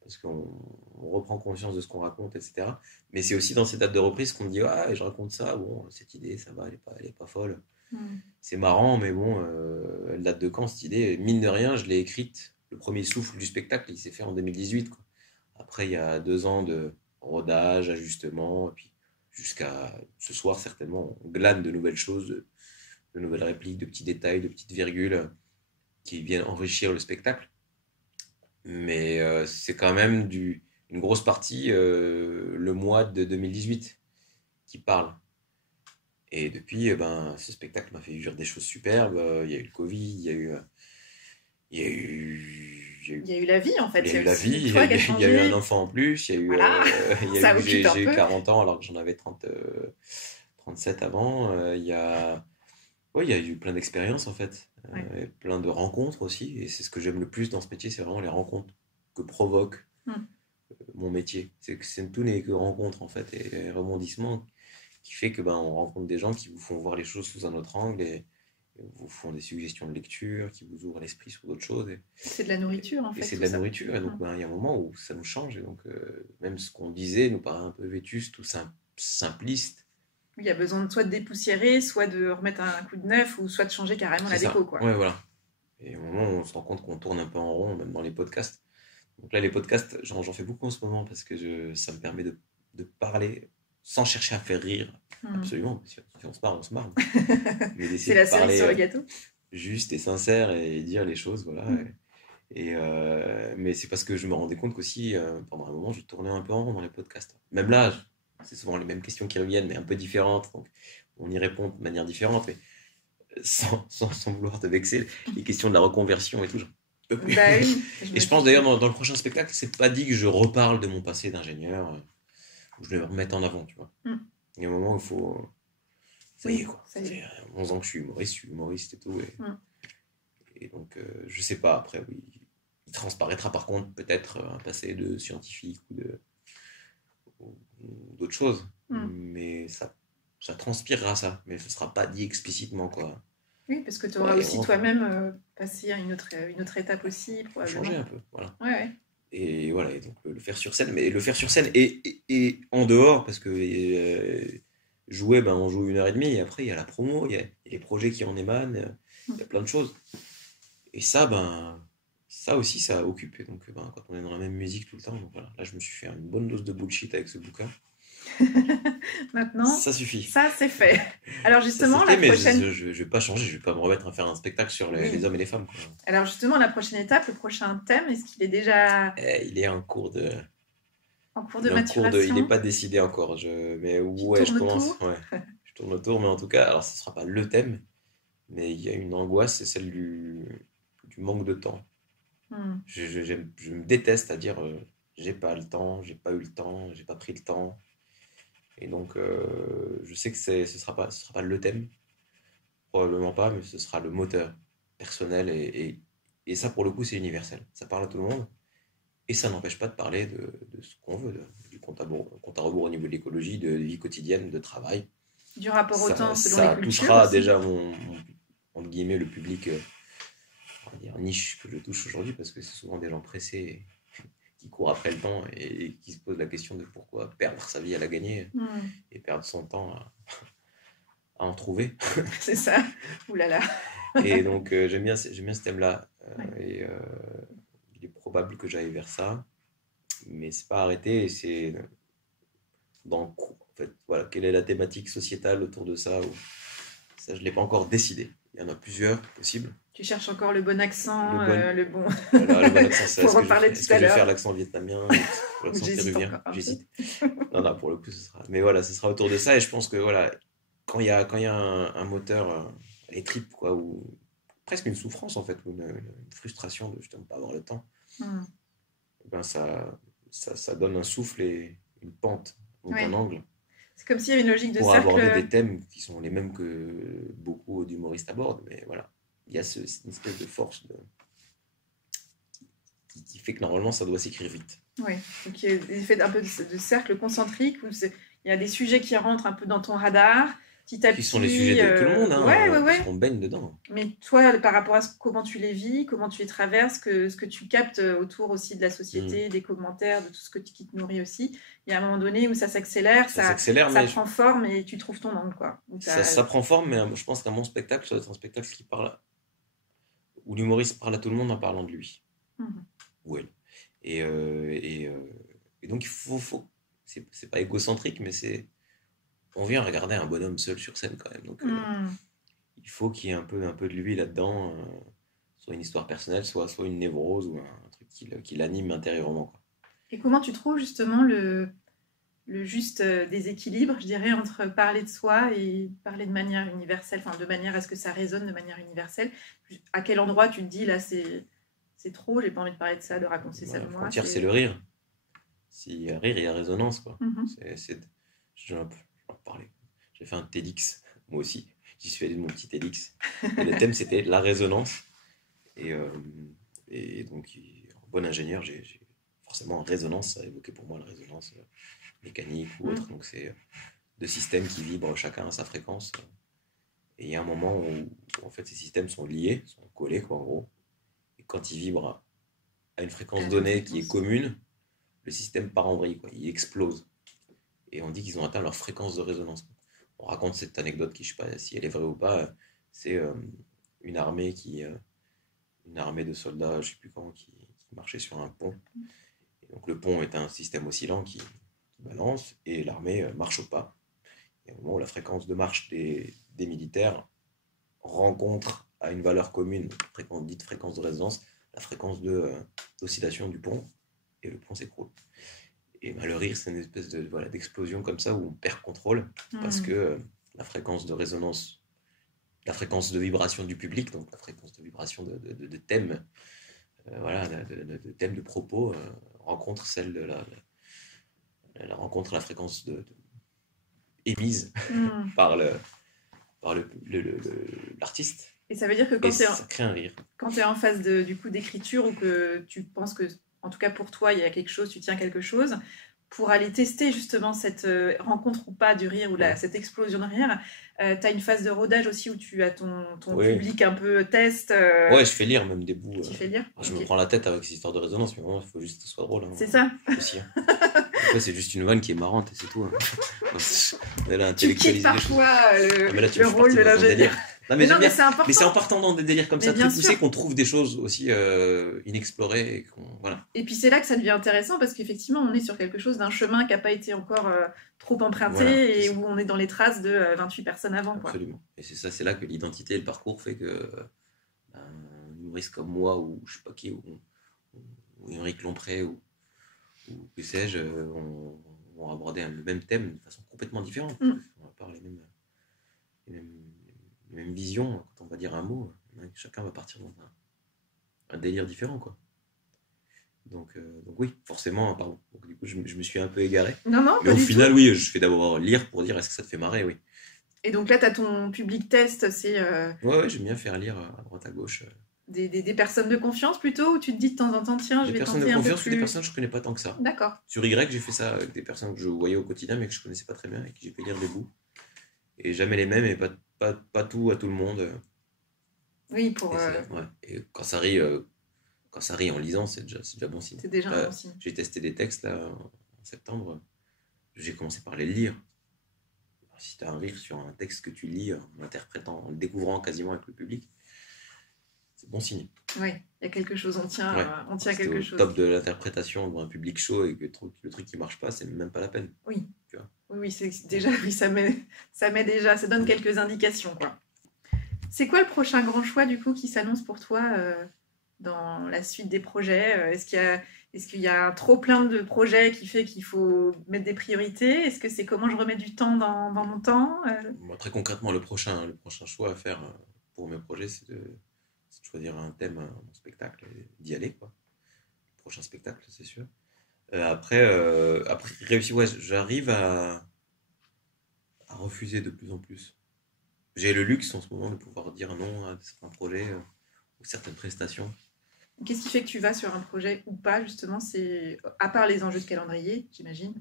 Parce qu'on reprend conscience de ce qu'on raconte, etc. Mais c'est aussi dans ces dates de reprise qu'on dit je raconte ça, bon, cette idée, ça va, elle est pas folle. C'est marrant, mais bon, elle date de quand cette idée? Mine de rien, je l'ai écrite. Le premier souffle du spectacle, il s'est fait en 2018, quoi. Après, il y a 2 ans de rodage, ajustement, et puis jusqu'à ce soir, certainement, on glane de nouvelles choses, de nouvelles répliques, de petits détails, de petites virgules qui viennent enrichir le spectacle. Mais c'est quand même une grosse partie, le mois de 2018, qui parle. Et depuis, ce spectacle m'a fait vivre des choses superbes. Il y a eu le Covid, il y a eu la vie, en fait. Il y a eu la vie, il y a eu un enfant en plus, il y a eu, j'ai eu 40 ans alors que j'en avais 37 avant. Il y a eu plein d'expériences, en fait. Plein de rencontres aussi. Et c'est ce que j'aime le plus dans ce métier, c'est vraiment les rencontres que provoque mon métier. Tout n'est que rencontres, en fait, et rebondissements qui fait que on rencontre des gens qui vous font voir les choses sous un autre angle et vous font des suggestions de lecture, qui vous ouvrent l'esprit sur d'autres choses. C'est de la nourriture, en fait. Et c'est de la nourriture. Et donc, il y a un moment où ça nous change. Et donc, même ce qu'on disait nous paraît un peu vétuste ou simpliste. Il y a besoin soit de dépoussiérer, soit de remettre un coup de neuf, ou soit de changer carrément la déco, quoi. Ouais, voilà. Et au moment où on se rend compte qu'on tourne un peu en rond, même dans les podcasts. Donc là, les podcasts, j'en fais beaucoup en ce moment parce que ça me permet de parler sans chercher à faire rire. Absolument. Si on se marre, on se marre. C'est la cerise sur le gâteau. Juste et sincère et dire les choses, voilà. Mais c'est parce que je me rendais compte qu'aussi, pendant un moment, je tournais un peu en rond dans les podcasts. Même là, c'est souvent les mêmes questions qui reviennent, mais un peu différentes. Donc, on y répond de manière différente, mais sans vouloir te vexer. Les questions de la reconversion et tout, oui, et je pense d'ailleurs, dans le prochain spectacle, c'est pas dit que je reparle de mon passé d'ingénieur, où je vais me remettre en avant, tu vois. Il y a un moment où il faut... Ça y est, quoi. Ça fait 11 ans que je suis humoriste et tout. Et donc, je sais pas, après, oui, il transparaîtra par contre peut-être un passé de scientifique ou d'autres choses. Mais ça transpirera ça, mais ce sera pas dit explicitement, quoi. Oui, parce que tu auras aussi toi-même passé à une autre étape aussi. Changer un peu, voilà. Ouais. Et voilà, et donc le faire sur scène, mais le faire sur scène et en dehors, parce que jouer, on joue 1h30, et après il y a la promo, il y a les projets qui en émanent, il y a plein de choses. Et ça, ça aussi, ça occupe. Et donc, quand on est dans la même musique tout le temps, donc voilà. Là, je me suis fait une bonne dose de bullshit avec ce bouquin. Maintenant, Ça suffit. ça c'est fait. Alors Ça justement, c'était, la mais prochaine... je vais pas changer, je vais pas me remettre à faire un spectacle sur les Oui. hommes et les femmes, quoi. Alors justement, la prochaine étape, le prochain thème, est-ce qu'il est déjà Il est en cours de, en cours de il est en cours de, il est maturation? pas décidé encore. Mais Tu ouais, je tournes commence, autour? ouais, je tourne autour, mais en tout cas, alors ce sera pas le thème, mais il y a une angoisse, c'est celle du manque de temps. Hmm. Je me déteste à dire, j'ai pas le temps, j'ai pas eu le temps, j'ai pas pris le temps. Et donc, je sais que ce sera pas le thème, probablement pas, mais ce sera le moteur personnel et ça, pour le coup, c'est universel. Ça parle à tout le monde et ça n'empêche pas de parler de ce qu'on veut, du compte à rebours au niveau de l'écologie, de vie quotidienne, de travail. Du rapport au temps selon les Ça cultures touchera aussi. déjà entre guillemets, le public, on va dire, niche que je touche aujourd'hui parce que c'est souvent des gens pressés qui courent après le temps et qui se posent la question de pourquoi perdre sa vie à la gagner Hmm. et perdre son temps à en trouver. C'est ça. Ouh là là. Et donc, j'aime bien ce thème-là. Ouais. Et il est probable que j'aille vers ça, mais c'est pas arrêté. Et c'est en fait, voilà, quelle est la thématique sociétale autour de ça ça, je l'ai pas encore décidé. Il y en a plusieurs possibles. Tu cherches encore le bon accent, Le bon, le bon. voilà, le bon accent, c'est Faut reparler est-ce tout que à je vais faire l'heure. l'accent vietnamien ou l'accent J'hésite péruvien? encore un peu. J'hésite. Non, non, pour le coup, ce sera. Mais voilà, ce sera autour de ça. Et je pense que voilà, quand il y a un moteur, les tripes, quoi, ou presque une souffrance en fait, ou une frustration de justement pas avoir le temps, Hmm. eh ben ça donne un souffle et une pente, donc un Oui. angle, C'est comme s'il y avait une logique de pour aborder cercle. des thèmes qui sont les mêmes que beaucoup d'humoristes abordent. Mais voilà, il y a une espèce de force qui fait que normalement ça doit s'écrire vite. Oui. Donc il y a des effets un peu de cercle concentrique où il y a des sujets qui rentrent un peu dans ton radar. Petit à Qui sont petit. les sujets de tout le monde, Ouais, ouais, parce ouais. qu'on baigne dedans. Mais toi, par rapport à comment tu les vis, comment tu les traverses, ce que tu captes autour aussi de la société, des commentaires, de tout ce qui te nourrit aussi, il y a un moment donné où ça s'accélère, Ça s'accélère, ça mais prend forme et tu trouves ton angle, quoi. ça prend forme, mais je pense qu'un bon spectacle, ça doit être un spectacle qui parle, où l'humoriste parle à tout le monde en parlant de lui, Mhm. ou elle. Et, et donc, c'est pas égocentrique, mais on vient regarder un bonhomme seul sur scène quand même. Donc, il faut qu'il y ait un peu de lui là-dedans, soit une histoire personnelle, soit une névrose ou un truc qui l'anime intérieurement, quoi. Et comment tu trouves justement le juste déséquilibre, je dirais, entre parler de soi et parler de manière universelle, enfin de manière à ce que ça résonne de manière universelle. À quel endroit tu te dis là c'est trop, j'ai pas envie de parler de ça, de raconter ça Voilà, de la moi. frontière, c'est le rire. S'il y a rire, il y a résonance, quoi. Je vais en parler. J'ai fait un TEDx, moi aussi. J'y suis allé de mon petit TEDx. Et le thème, c'était la résonance. Et donc, en bon ingénieur, j'ai forcément résonance. Ça a évoqué pour moi la résonance mécanique ou autre. Donc, c'est deux systèmes qui vibrent chacun à sa fréquence. Et il y a un moment où en fait, ces systèmes sont liés, sont collés, quoi, en gros. Et quand ils vibrent à une fréquence donnée qui est commune, le système part en vrille, quoi. Il explose. Et on dit qu'ils ont atteint leur fréquence de résonance. On raconte cette anecdote qui, je ne sais pas si elle est vraie ou pas. C'est une armée une armée de soldats, je ne sais plus quand, qui marchait sur un pont. Et donc le pont est un système oscillant qui balance et l'armée marche au pas. Et au moment où la fréquence de marche des militaires rencontre à une valeur commune, dite fréquence de résonance, la fréquence d'oscillation du pont, et le pont s'écroule. Et le rire, c'est une espèce d'explosion comme ça où on perd contrôle parce que la fréquence de résonance, la fréquence de vibration du public, donc la fréquence de vibration de thèmes, de thèmes de propos, rencontre celle de rencontre la fréquence émise par l'artiste. Et ça veut dire que ça crée un rire. Quand tu es en phase du coup d'écriture ou que tu penses que, en tout cas pour toi, il y a quelque chose, tu tiens quelque chose, pour aller tester justement cette rencontre ou pas du rire ou cette explosion de rire, tu as une phase de rodage aussi où tu as ton public un peu test. Ouais, je fais lire même des bouts. Tu fais lire Je me prends la tête avec ces histoires de résonance, mais vraiment, il faut juste que ce soit drôle. Hein, c'est ça aussi, hein. Après, c'est juste une vanne qui est marrante et c'est tout. Hein. Tu quittes parfois le rôle de l'ingénieur. Non, Mais non, j'aime mais bien. c'est important. Mais c'est en partant dans des délires comme Mais ça bien très poussés sûr. qu'on trouve des choses aussi inexplorées. Et voilà. Et puis c'est là que ça devient intéressant parce qu'effectivement, on est sur quelque chose d'un chemin qui n'a pas été encore trop Voilà, c'est emprunté et ça. où on est dans les traces de 28 personnes avant, quoi. Absolument. Et c'est ça, c'est là que l'identité et le parcours fait que un humoriste comme moi, ou je sais pas qui, ou Émeric Lompré, ou que sais-je, on va aborder le même thème de façon complètement différente. Mm. On va parler les mêmes, les mêmes visions. Quand on va dire un mot, chacun va partir dans un délire différent, quoi. Donc oui, forcément, pardon. Donc, du coup, je me suis un peu égaré. Non, non, Mais pas au du tout. final, oui, je fais d'abord lire pour dire est-ce que ça te fait marrer, oui. Et donc là, tu as ton public test, c'est Ouais, j'aime bien faire lire à droite à gauche. des personnes de confiance plutôt, où tu te dis de temps en temps, tiens, je Des vais personnes de tenter un peu confiance ou des plus. personnes que je connais pas tant que ça. D'accord. Sur Y, j'ai fait ça avec des personnes que je voyais au quotidien mais que je connaissais pas très bien et qui j'ai fait lire des bouts. Et jamais les mêmes et pas tout à tout le monde. Oui, pour. Et, ouais. Et quand ça rit en lisant, c'est déjà bon signe. C'est déjà un Là, bon signe. j'ai testé des textes là, en septembre. J'ai commencé par les lire. Alors, si tu as un rire sur un texte que tu lis en l'interprétant, en le découvrant quasiment avec le public, c'est bon signe. Oui, il y a quelque chose, on tient, Ouais. on tient C'était quelque au chose. top de l'interprétation devant un public chaud et que le truc qui marche pas, c'est même pas la peine. Oui. Tu vois. Oui, c'est déjà, oui, ça met déjà, ça donne quelques indications, quoi. C'est quoi le prochain grand choix, du coup, qui s'annonce pour toi dans la suite des projets? Est-ce qu'il y a un trop plein de projets qui fait qu'il faut mettre des priorités? Est-ce que c'est comment je remets du temps dans mon temps? Moi, très concrètement, le prochain choix à faire pour mes projets, c'est de choisir un thème, un spectacle et d'y aller, quoi. Le prochain spectacle, c'est sûr. Après réussir, ouais, j'arrive à refuser de plus en plus. J'ai le luxe en ce moment de pouvoir dire non à certains projets ou certaines prestations. Qu'est-ce qui fait que tu vas sur un projet ou pas, justement? C'est à part les enjeux de calendrier, j'imagine.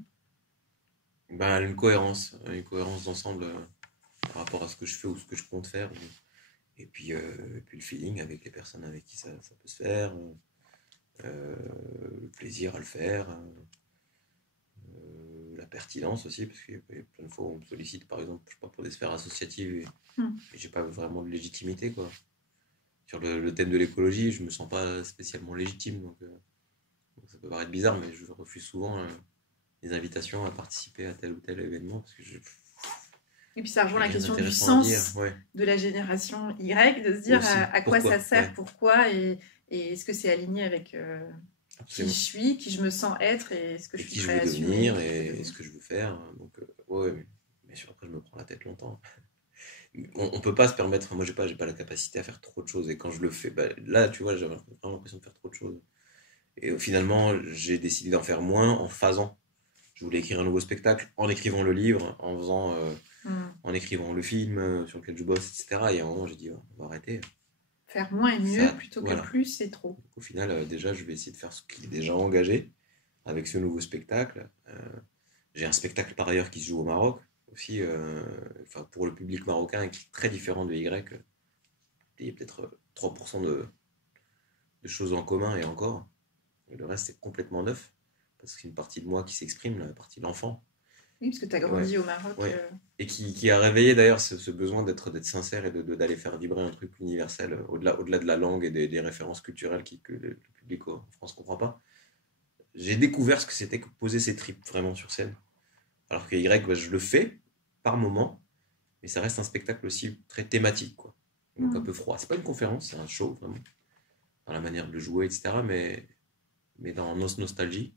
Ben, une cohérence d'ensemble par rapport à ce que je fais ou ce que je compte faire. Et puis le feeling avec les personnes avec qui ça peut se faire, le plaisir à le faire, la pertinence aussi, parce qu'il y a plein de fois où on me sollicite, par exemple, je sais pas, pour des sphères associatives et j'ai pas vraiment de légitimité, quoi. Sur le thème de l'écologie, je me sens pas spécialement légitime, donc ça peut paraître bizarre, mais je refuse souvent les invitations à participer à tel ou tel événement, parce que Et puis ça rejoint la rien question du d'intéressant à dire. sens Ouais. de la génération Y, de se dire Aussi, à quoi pourquoi, ça sert, ouais. pourquoi, et est-ce que c'est aligné avec qui je Absolument. suis, qui je me sens être, et ce que je Et suis qui je prêt à veux assumer. devenir et ce que je veux faire. Donc, ouais, mais bien sûr, après, je me prends la tête longtemps. On peut pas se permettre, moi, j'ai pas la capacité à faire trop de choses. Et quand je le fais, bah, là, tu vois, j'avais vraiment l'impression de faire trop de choses. Et finalement, j'ai décidé d'en faire moins en phasant. Je voulais écrire un nouveau spectacle en écrivant le livre, en écrivant le film sur lequel je bosse, etc. Et à un moment, j'ai dit, on va arrêter. Faire moins et mieux Ça, plutôt voilà. que plus, c'est trop. Donc, au final, déjà, je vais essayer de faire ce qui est déjà engagé avec ce nouveau spectacle. J'ai un spectacle par ailleurs qui se joue au Maroc aussi, pour le public marocain qui est très différent de Y. Il y a peut-être 3% de choses en commun et encore. Et le reste, c'est complètement neuf. Parce que c'est une partie de moi qui s'exprime, la partie de l'enfant. Oui, parce que tu as grandi au Maroc. Ouais. Et qui a réveillé d'ailleurs ce besoin d'être sincère et d'aller faire vibrer un truc universel au-delà de la langue et des références culturelles que le public en France ne comprend pas. J'ai découvert ce que c'était que poser ses tripes vraiment sur scène. Alors que Y, je le fais par moment, mais ça reste un spectacle aussi très thématique, quoi. Donc un peu froid. C'est pas une conférence, c'est un show vraiment, dans la manière de le jouer, etc. Mais dans Nostalgie,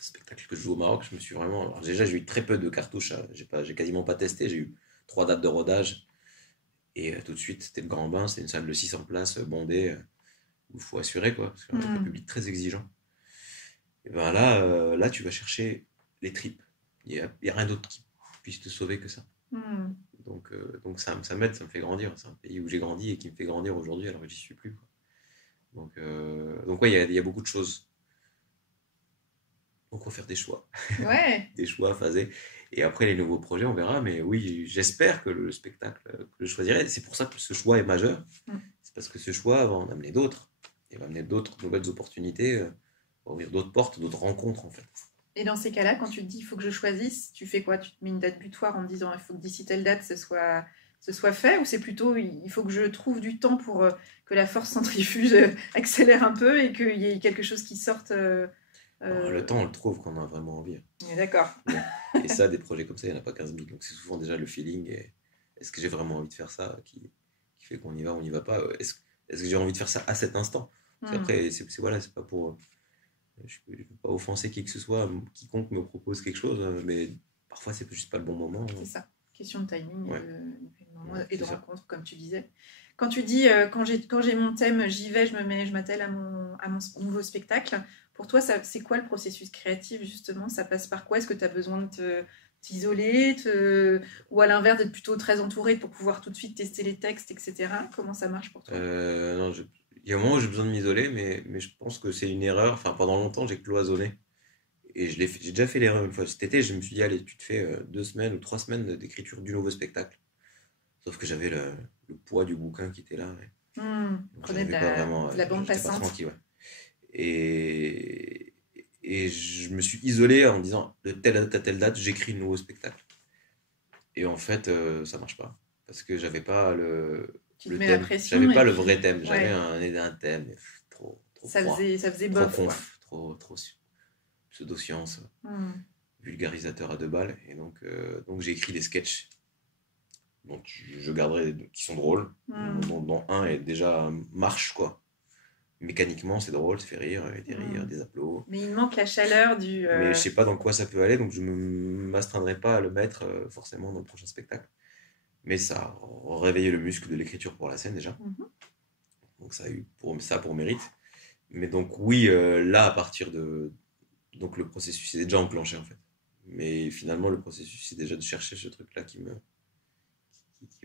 spectacle que je joue au Maroc, je me suis vraiment. Alors déjà, j'ai eu très peu de cartouches, j'ai quasiment pas testé. J'ai eu 3 dates de rodage et tout de suite, c'était le grand bain. C'est une salle de 600 places bondée où il faut assurer, quoi, parce qu'avec un public très exigeant. Et ben là, tu vas chercher les tripes. Il y a rien d'autre qui puisse te sauver que ça. Donc ça m'aide, ça me fait grandir. C'est un pays où j'ai grandi et qui me fait grandir aujourd'hui alors que j'y suis plus, quoi. Donc ouais, il y a beaucoup de choses. Donc on va faire des choix. Ouais. Des choix phasés. Et après les nouveaux projets, on verra. Mais oui, j'espère que le spectacle que je choisirai, c'est pour ça que ce choix est majeur. C'est parce que ce choix va en amener d'autres. Il va amener d'autres nouvelles opportunités, va ouvrir d'autres portes, d'autres rencontres en fait. Et dans ces cas-là, quand tu te dis il faut que je choisisse, tu fais quoi? Tu te mets une date butoir en te disant il faut que d'ici telle date ce soit ce soit fait, ou c'est plutôt il faut que je trouve du temps pour que la force centrifuge accélère un peu et qu'il y ait quelque chose qui sorte Le temps, on le trouve quand on a vraiment envie. On est d'accord. Et ça, des projets comme ça, il n'y en a pas 15 000. Donc c'est souvent déjà le feeling. Et est-ce que j'ai vraiment envie de faire ça qui fait qu'on y va ou on n'y va pas. Est-ce que j'ai envie de faire ça à cet instant? Parce qu'après, voilà, c'est pas pour. Je ne veux pas offenser qui que ce soit, quiconque me propose quelque chose, mais parfois c'est juste pas le bon moment. C'est ça, question de timing et de ça. rencontre, comme tu disais. Quand tu dis quand j'ai mon thème, j'y vais, je m'attelle à mon nouveau spectacle, pour toi, c'est quoi le processus créatif justement? Ça passe par quoi? Est-ce que tu as besoin de t'isoler ou à l'inverse d'être plutôt très entouré pour pouvoir tout de suite tester les textes, etc. Comment ça marche pour toi? Non, il y a un moment où j'ai besoin de m'isoler, mais je pense que c'est une erreur. Enfin, pendant longtemps, j'ai cloisonné. Et j'ai déjà fait l'erreur une fois. Cet été, je me suis dit, allez, tu te fais 2 semaines ou 3 semaines d'écriture du nouveau spectacle. Sauf que j'avais le poids du bouquin qui était là. Prenez de la bande passante. Pas tranquille, ouais. Et je me suis isolé en me disant, de telle date à telle date, j'écris le nouveau spectacle. Et en fait, ça marche pas. Parce que j'avais pas le thème. J'avais pas le vrai thème. J'avais un thème. Mais trop ça froid. Ça faisait bof. Trop pseudo-science. Vulgarisateur à 2 balles. Et donc j'ai écrit des sketchs. Donc je garderai qui sont drôles. Dont un est déjà marche, quoi. Mécaniquement, c'est drôle, ça fait rire, des rires, des applaudissements. Mais il manque la chaleur du. Mais je sais pas dans quoi ça peut aller, donc je ne m'astreindrai pas à le mettre forcément dans le prochain spectacle. Mais ça a réveillé le muscle de l'écriture pour la scène déjà. Donc ça a eu pour mérite. Mais donc oui, là, à partir de. Donc le processus est déjà enclenché en fait. Mais finalement, le processus, c'est déjà de chercher ce truc-là qui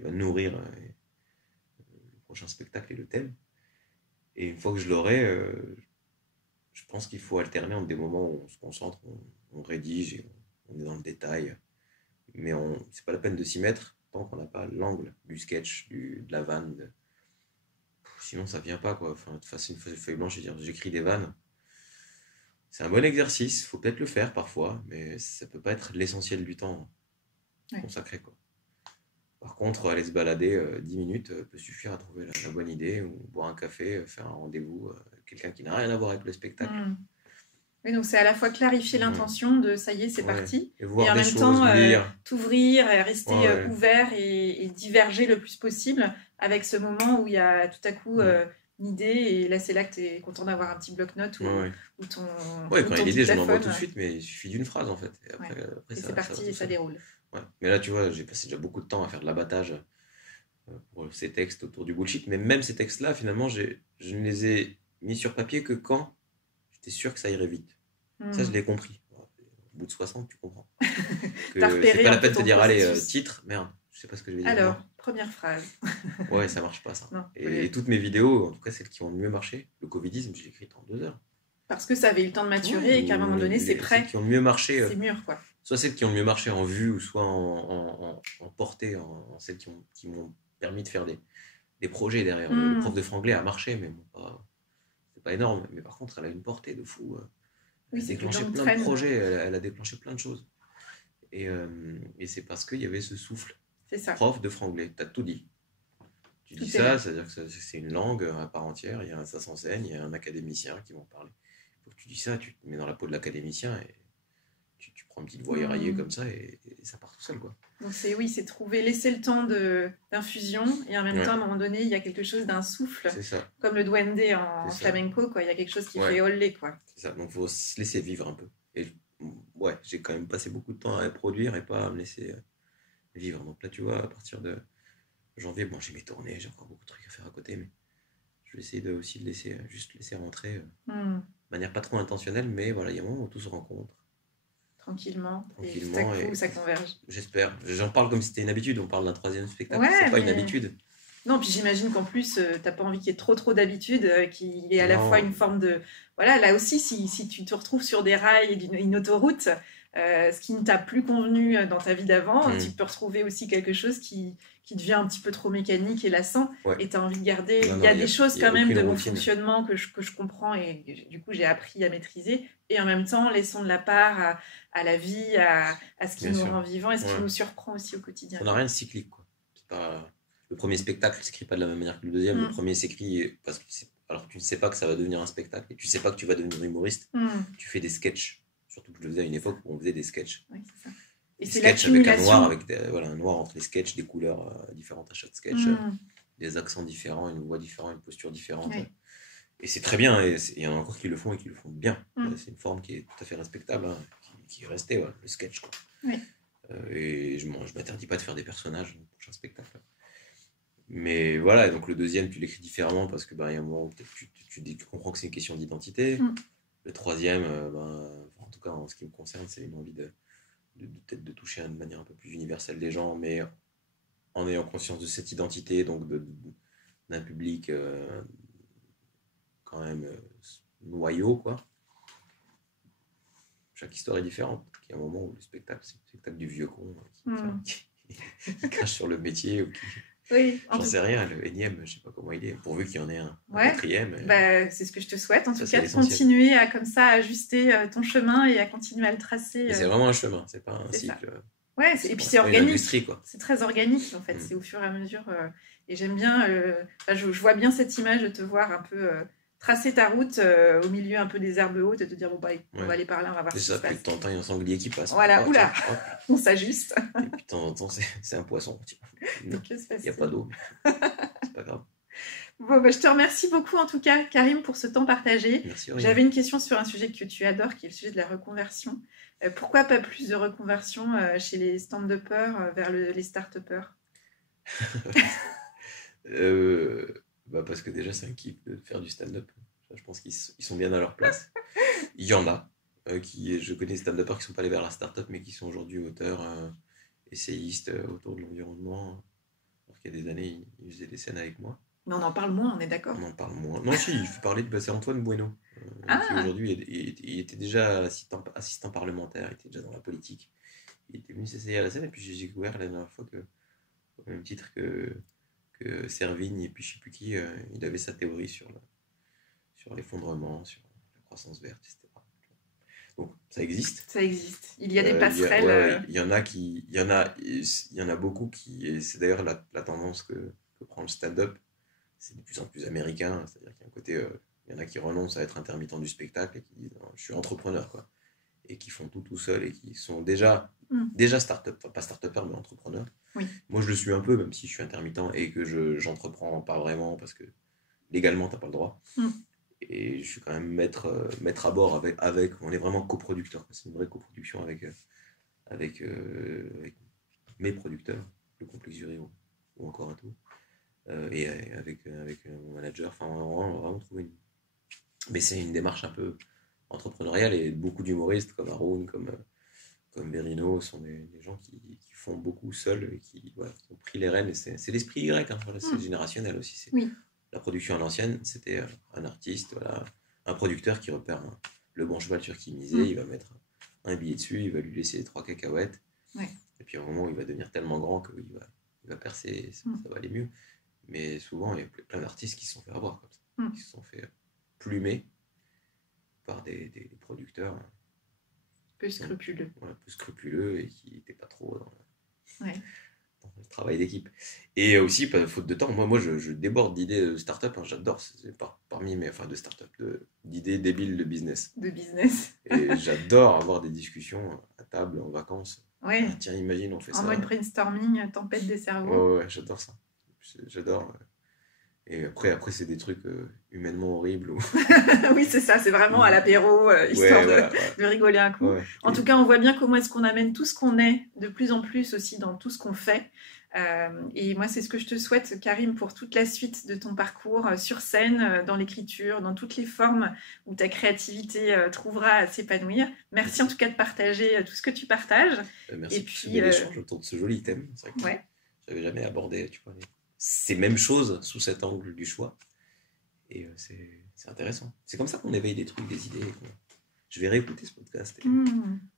va nourrir le prochain spectacle et le thème. Et une fois que je l'aurai, je pense qu'il faut alterner entre des moments où on se concentre, on rédige, et on est dans le détail. Mais c'est pas la peine de s'y mettre tant qu'on n'a pas l'angle du sketch, de la vanne. Sinon, ça vient pas, quoi. Enfin, de façon une feuille blanche et dire j'écris des vannes. C'est un bon exercice, faut peut-être le faire parfois, mais ça peut pas être l'essentiel du temps consacré, quoi. Par contre, aller se balader 10 minutes peut suffire à trouver la bonne idée, ou boire un café, faire un rendez-vous avec quelqu'un qui n'a rien à voir avec le spectacle. Oui, donc c'est à la fois clarifier l'intention de ça y est, c'est parti, et en même temps t'ouvrir, rester ouvert et diverger le plus possible avec ce moment où il y a tout à coup une idée, et là c'est là que tu es content d'avoir un petit bloc-notes ou ton. Ouais, quand il y a l'idée, je l'envoie tout de suite, mais il suffit d'une phrase en fait. Et après, c'est parti et ça déroule. Ouais. Mais là, tu vois, j'ai passé déjà beaucoup de temps à faire de l'abattage pour ces textes autour du bullshit. Mais même ces textes-là, finalement, je ne les ai mis sur papier que quand j'étais sûr que ça irait vite. Ça, je l'ai compris. Au bout de 60, tu comprends. Que c'est pas la peine de te dire, allez, titre, merde, je sais pas ce que je vais dire. Alors, première phrase. Ouais, ça marche pas, ça. Non, et toutes mes vidéos, en tout cas celles qui ont le mieux marché, le covidisme, je l'ai écrite en 2 heures. Parce que ça avait eu le temps de maturer et qu'à un moment donné, c'est prêt. Celles qui ont le mieux marché. C'est mûr, quoi. Soit celles qui ont le mieux marché en vue, ou soit en portée, celles qui m'ont permis de faire des projets derrière. Le prof de franglais a marché, mais bon, c'est pas énorme. Mais par contre, elle a une portée de fou. Elle a déclenché plein de projets, elle a déclenché plein de choses. Et c'est parce qu'il y avait ce souffle. C'est ça. Prof de franglais, t'as tout dit. Tu dis ça, c'est-à-dire que c'est une langue à part entière, ça s'enseigne, il y a un académicien qui va en parler. Il faut que tu dis ça, tu te mets dans la peau de l'académicien et tu prends une petite voix éraillée comme ça et ça part tout seul, quoi. Donc c'est laisser le temps d'infusion, et en même temps, à un moment donné, il y a quelque chose d'un souffle, comme le duende en flamenco, quoi. Il y a quelque chose qui fait olé, quoi. C'est ça, donc il faut se laisser vivre un peu. Et j'ai quand même passé beaucoup de temps à produire et pas à me laisser vivre. Donc là, tu vois, à partir de janvier, bon, j'ai mes tournées, j'ai encore beaucoup de trucs à faire à côté, mais je vais essayer aussi de laisser rentrer de manière pas trop intentionnelle, mais voilà, il y a un moment où tout se rencontre. Tranquillement, et tout à coup, ça converge. J'espère. J'en parle comme si c'était une habitude. On parle d'un 3e spectacle. C'est pas une habitude. Non, puis j'imagine qu'en plus, t'as pas envie qu'il y ait trop d'habitude, qu'il y ait à la fois une forme de. Voilà, là aussi, si tu te retrouves sur des rails et une autoroute, ce qui ne t'a plus convenu dans ta vie d'avant, tu peux retrouver aussi quelque chose qui devient un petit peu trop mécanique et lassant, et tu as envie de garder. Il y a des choses quand même de mon fonctionnement que je comprends, et du coup j'ai appris à maîtriser, et en même temps laissons de la part à la vie, à ce qui nous rend vivants et ce qui nous surprend aussi au quotidien. On n'a rien de cyclique, quoi. pas... Le premier spectacle ne s'écrit pas de la même manière que le deuxième. Le premier s'écrit parce que alors que tu ne sais pas que ça va devenir un spectacle et tu ne sais pas que tu vas devenir humoriste. Tu fais des sketchs. Surtout que je le faisais à une époque où on faisait des sketchs. Oui, c'est ça. Et des c'est sketchs avec l'accumulation. un noir entre les sketchs, des couleurs différentes à chaque sketch, des accents différents, une voix différente, une posture différente. Ouais. Et c'est très bien. Et il y en a encore qui le font et qui le font bien. C'est une forme qui est tout à fait respectable, hein, qui est restée, le sketch. Quoi. Ouais. Et je m'interdis pas de faire des personnages dans le prochain spectacle. Mais voilà, donc le deuxième, tu l'écris différemment parce que y a un moment où tu comprends que c'est une question d'identité. Le troisième, en tout cas en ce qui me concerne, c'est une envie peut-être de toucher de manière un peu plus universelle des gens, mais en ayant conscience de cette identité, donc d'un public quand même noyau, quoi. Chaque histoire est différente. Il y a un moment où le spectacle, c'est le spectacle du vieux con qui crache sur le métier ou qui... Oui, j'en sais rien, le énième, je sais pas comment il est, pourvu qu'il y en ait un quatrième. C'est ce que je te souhaite, en tout cas, de continuer à comme ça ajuster ton chemin et à continuer à le tracer. Mais c'est vraiment un chemin, c'est pas un cycle. Ouais, et puis c'est organique. C'est très organique en fait, c'est au fur et à mesure. Et j'aime bien, je vois bien cette image de te voir un peu tracer ta route au milieu un peu des herbes hautes et te dire on va aller par là, on va voir ce qui se passe. Puis de temps en temps, il y a un sanglier qui passe. Voilà, on s'ajuste. Et puis de temps en temps, c'est un poisson. Il n'y a pas d'eau. C'est pas grave. Bon, je te remercie beaucoup en tout cas, Karim, pour ce temps partagé. Merci. J'avais une question sur un sujet que tu adores, qui est le sujet de la reconversion. Pourquoi pas plus de reconversion chez les stand-uppers vers les start-uppers? Parce que déjà, c'est un kiff de faire du stand-up. Je pense qu'ils sont bien à leur place. Il y en a. Je connais des stand-uppers qui ne sont pas allés vers la start-up, mais qui sont aujourd'hui auteurs, essayistes autour de l'environnement. Alors qu'il y a des années, ils faisaient des scènes avec moi. Mais on en parle moins, on est d'accord? On en parle moins. Non, si, il faut parler c'est Antoine Bueno. Qui aujourd'hui, il était déjà assistant parlementaire, il était déjà dans la politique. Il était venu s'essayer à la scène, et puis j'ai découvert la dernière fois que, au même titre que Servigne et puis je sais plus qui, il avait sa théorie sur l'effondrement, sur la croissance verte, etc. Donc ça existe. Ça existe. Il y a des passerelles. Il y en a beaucoup qui, et c'est d'ailleurs la tendance que prend le stand-up, c'est de plus en plus américain, c'est-à-dire qu'il y a un côté, il y en a qui renoncent à être intermittents du spectacle et qui disent je suis entrepreneur, quoi, et qui font tout seul et qui sont déjà start-up, enfin pas start-upers mais entrepreneurs. Oui. Moi je le suis un peu, même si je suis intermittent et que j'entreprends pas vraiment parce que légalement t'as pas le droit. Et je suis quand même maître à bord avec on est vraiment coproducteur, c'est une vraie coproduction avec mes producteurs, le Complexe du Rio ou encore un tout, et avec mon manager. Enfin on va vraiment trouver mais c'est une démarche un peu entrepreneuriale, et beaucoup d'humoristes comme Haroun, comme Berino sont des gens qui font beaucoup seuls et qui ont pris les rênes. Et c'est l'esprit Y, hein, c'est générationnel aussi. La production à l'ancienne, c'était un artiste, un producteur qui repère le bon cheval sur qui miser, il va mettre un billet dessus, il va lui laisser 3 cacahuètes, et puis au moment où il va devenir tellement grand qu'il va percer, ça va aller mieux. Mais souvent, il y a plein d'artistes qui se sont fait avoir comme ça, qui se sont fait plumer par des producteurs peu scrupuleux. Peu scrupuleux et qui n'étaient pas trop dans le travail d'équipe. Et aussi, faute de temps, moi je déborde d'idées de start-up, hein, j'adore, c'est parmi mes, de start-up, d'idées débiles de business. Et j'adore avoir des discussions à table, en vacances. Ouais. Tiens, imagine, on fait ça. En mode brainstorming, tempête des cerveaux. Ouais, j'adore ça. J'adore. Et après c'est des trucs humainement horribles. Oui, c'est ça, c'est vraiment à l'apéro, histoire de rigoler un coup. En tout cas, on voit bien comment est-ce qu'on amène tout ce qu'on est de plus en plus aussi dans tout ce qu'on fait. Et moi, c'est ce que je te souhaite, Karim, pour toute la suite de ton parcours sur scène, dans l'écriture, dans toutes les formes où ta créativité trouvera à s'épanouir. Merci en tout cas de partager tout ce que tu partages. Merci et pour ce bel échange autour de ce joli thème. C'est vrai que j'avais jamais abordé, tu vois, ces mêmes choses sous cet angle du choix. Et c'est intéressant. C'est comme ça qu'on éveille des trucs, des idées. Je vais réécouter ce podcast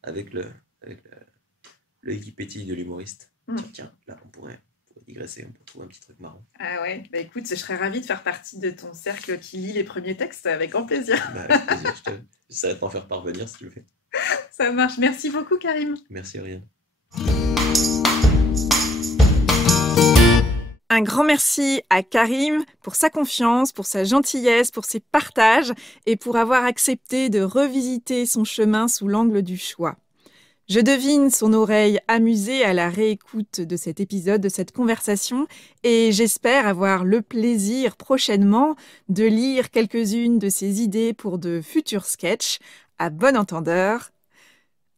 avec le qui pétille de l'humoriste. Tiens, là, on pourrait digresser, on pourrait trouver un petit truc marrant. Ah ouais, écoute, je serais ravie de faire partie de ton cercle qui lit les premiers textes, avec grand plaisir. Avec plaisir, j'essaierai de t'en faire parvenir si tu le fais. Ça marche. Merci beaucoup, Karim. Merci, Oriane. Un grand merci à Karim pour sa confiance, pour sa gentillesse, pour ses partages et pour avoir accepté de revisiter son chemin sous l'angle du choix. Je devine son oreille amusée à la réécoute de cet épisode, de cette conversation, et j'espère avoir le plaisir prochainement de lire quelques-unes de ses idées pour de futurs sketchs. À bon entendeur.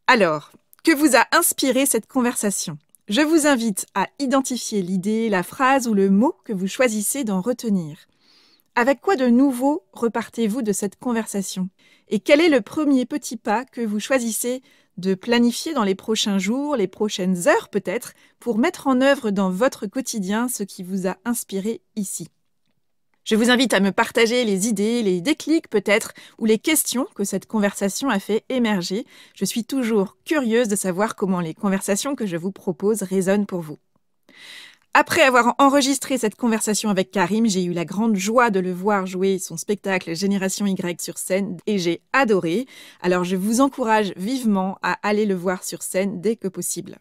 Alors, que vous a inspiré cette conversation ? Je vous invite à identifier l'idée, la phrase ou le mot que vous choisissez d'en retenir. Avec quoi de nouveau repartez-vous de cette conversation ? Et quel est le premier petit pas que vous choisissez de planifier dans les prochains jours, les prochaines heures peut-être, pour mettre en œuvre dans votre quotidien ce qui vous a inspiré ici ? Je vous invite à me partager les idées, les déclics peut-être, ou les questions que cette conversation a fait émerger. Je suis toujours curieuse de savoir comment les conversations que je vous propose résonnent pour vous. Après avoir enregistré cette conversation avec Karim, j'ai eu la grande joie de le voir jouer son spectacle Génération Y sur scène et j'ai adoré. Alors je vous encourage vivement à aller le voir sur scène dès que possible.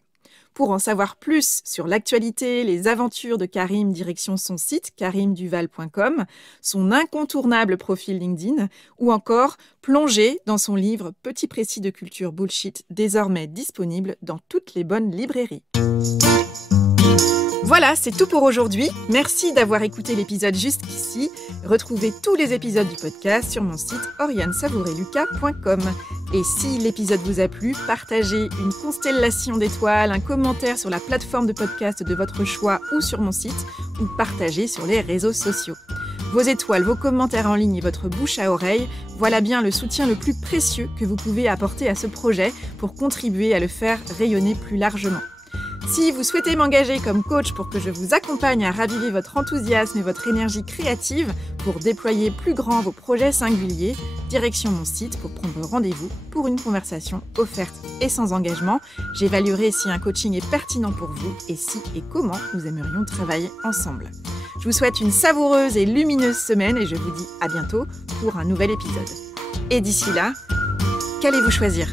Pour en savoir plus sur l'actualité, les aventures de Karim, direction son site karimduval.com, son incontournable profil LinkedIn ou encore plonger dans son livre Petit précis de culture bullshit, désormais disponible dans toutes les bonnes librairies. Voilà, c'est tout pour aujourd'hui. Merci d'avoir écouté l'épisode jusqu'ici. Retrouvez tous les épisodes du podcast sur mon site oriansavoureluca.com. Et si l'épisode vous a plu, partagez une constellation d'étoiles, un commentaire sur la plateforme de podcast de votre choix ou sur mon site, ou partagez sur les réseaux sociaux. Vos étoiles, vos commentaires en ligne et votre bouche à oreille, voilà bien le soutien le plus précieux que vous pouvez apporter à ce projet pour contribuer à le faire rayonner plus largement. Si vous souhaitez m'engager comme coach pour que je vous accompagne à raviver votre enthousiasme et votre énergie créative pour déployer plus grand vos projets singuliers, direction mon site pour prendre rendez-vous pour une conversation offerte et sans engagement. J'évaluerai si un coaching est pertinent pour vous et si et comment nous aimerions travailler ensemble. Je vous souhaite une savoureuse et lumineuse semaine et je vous dis à bientôt pour un nouvel épisode. Et d'ici là, qu'allez-vous choisir ?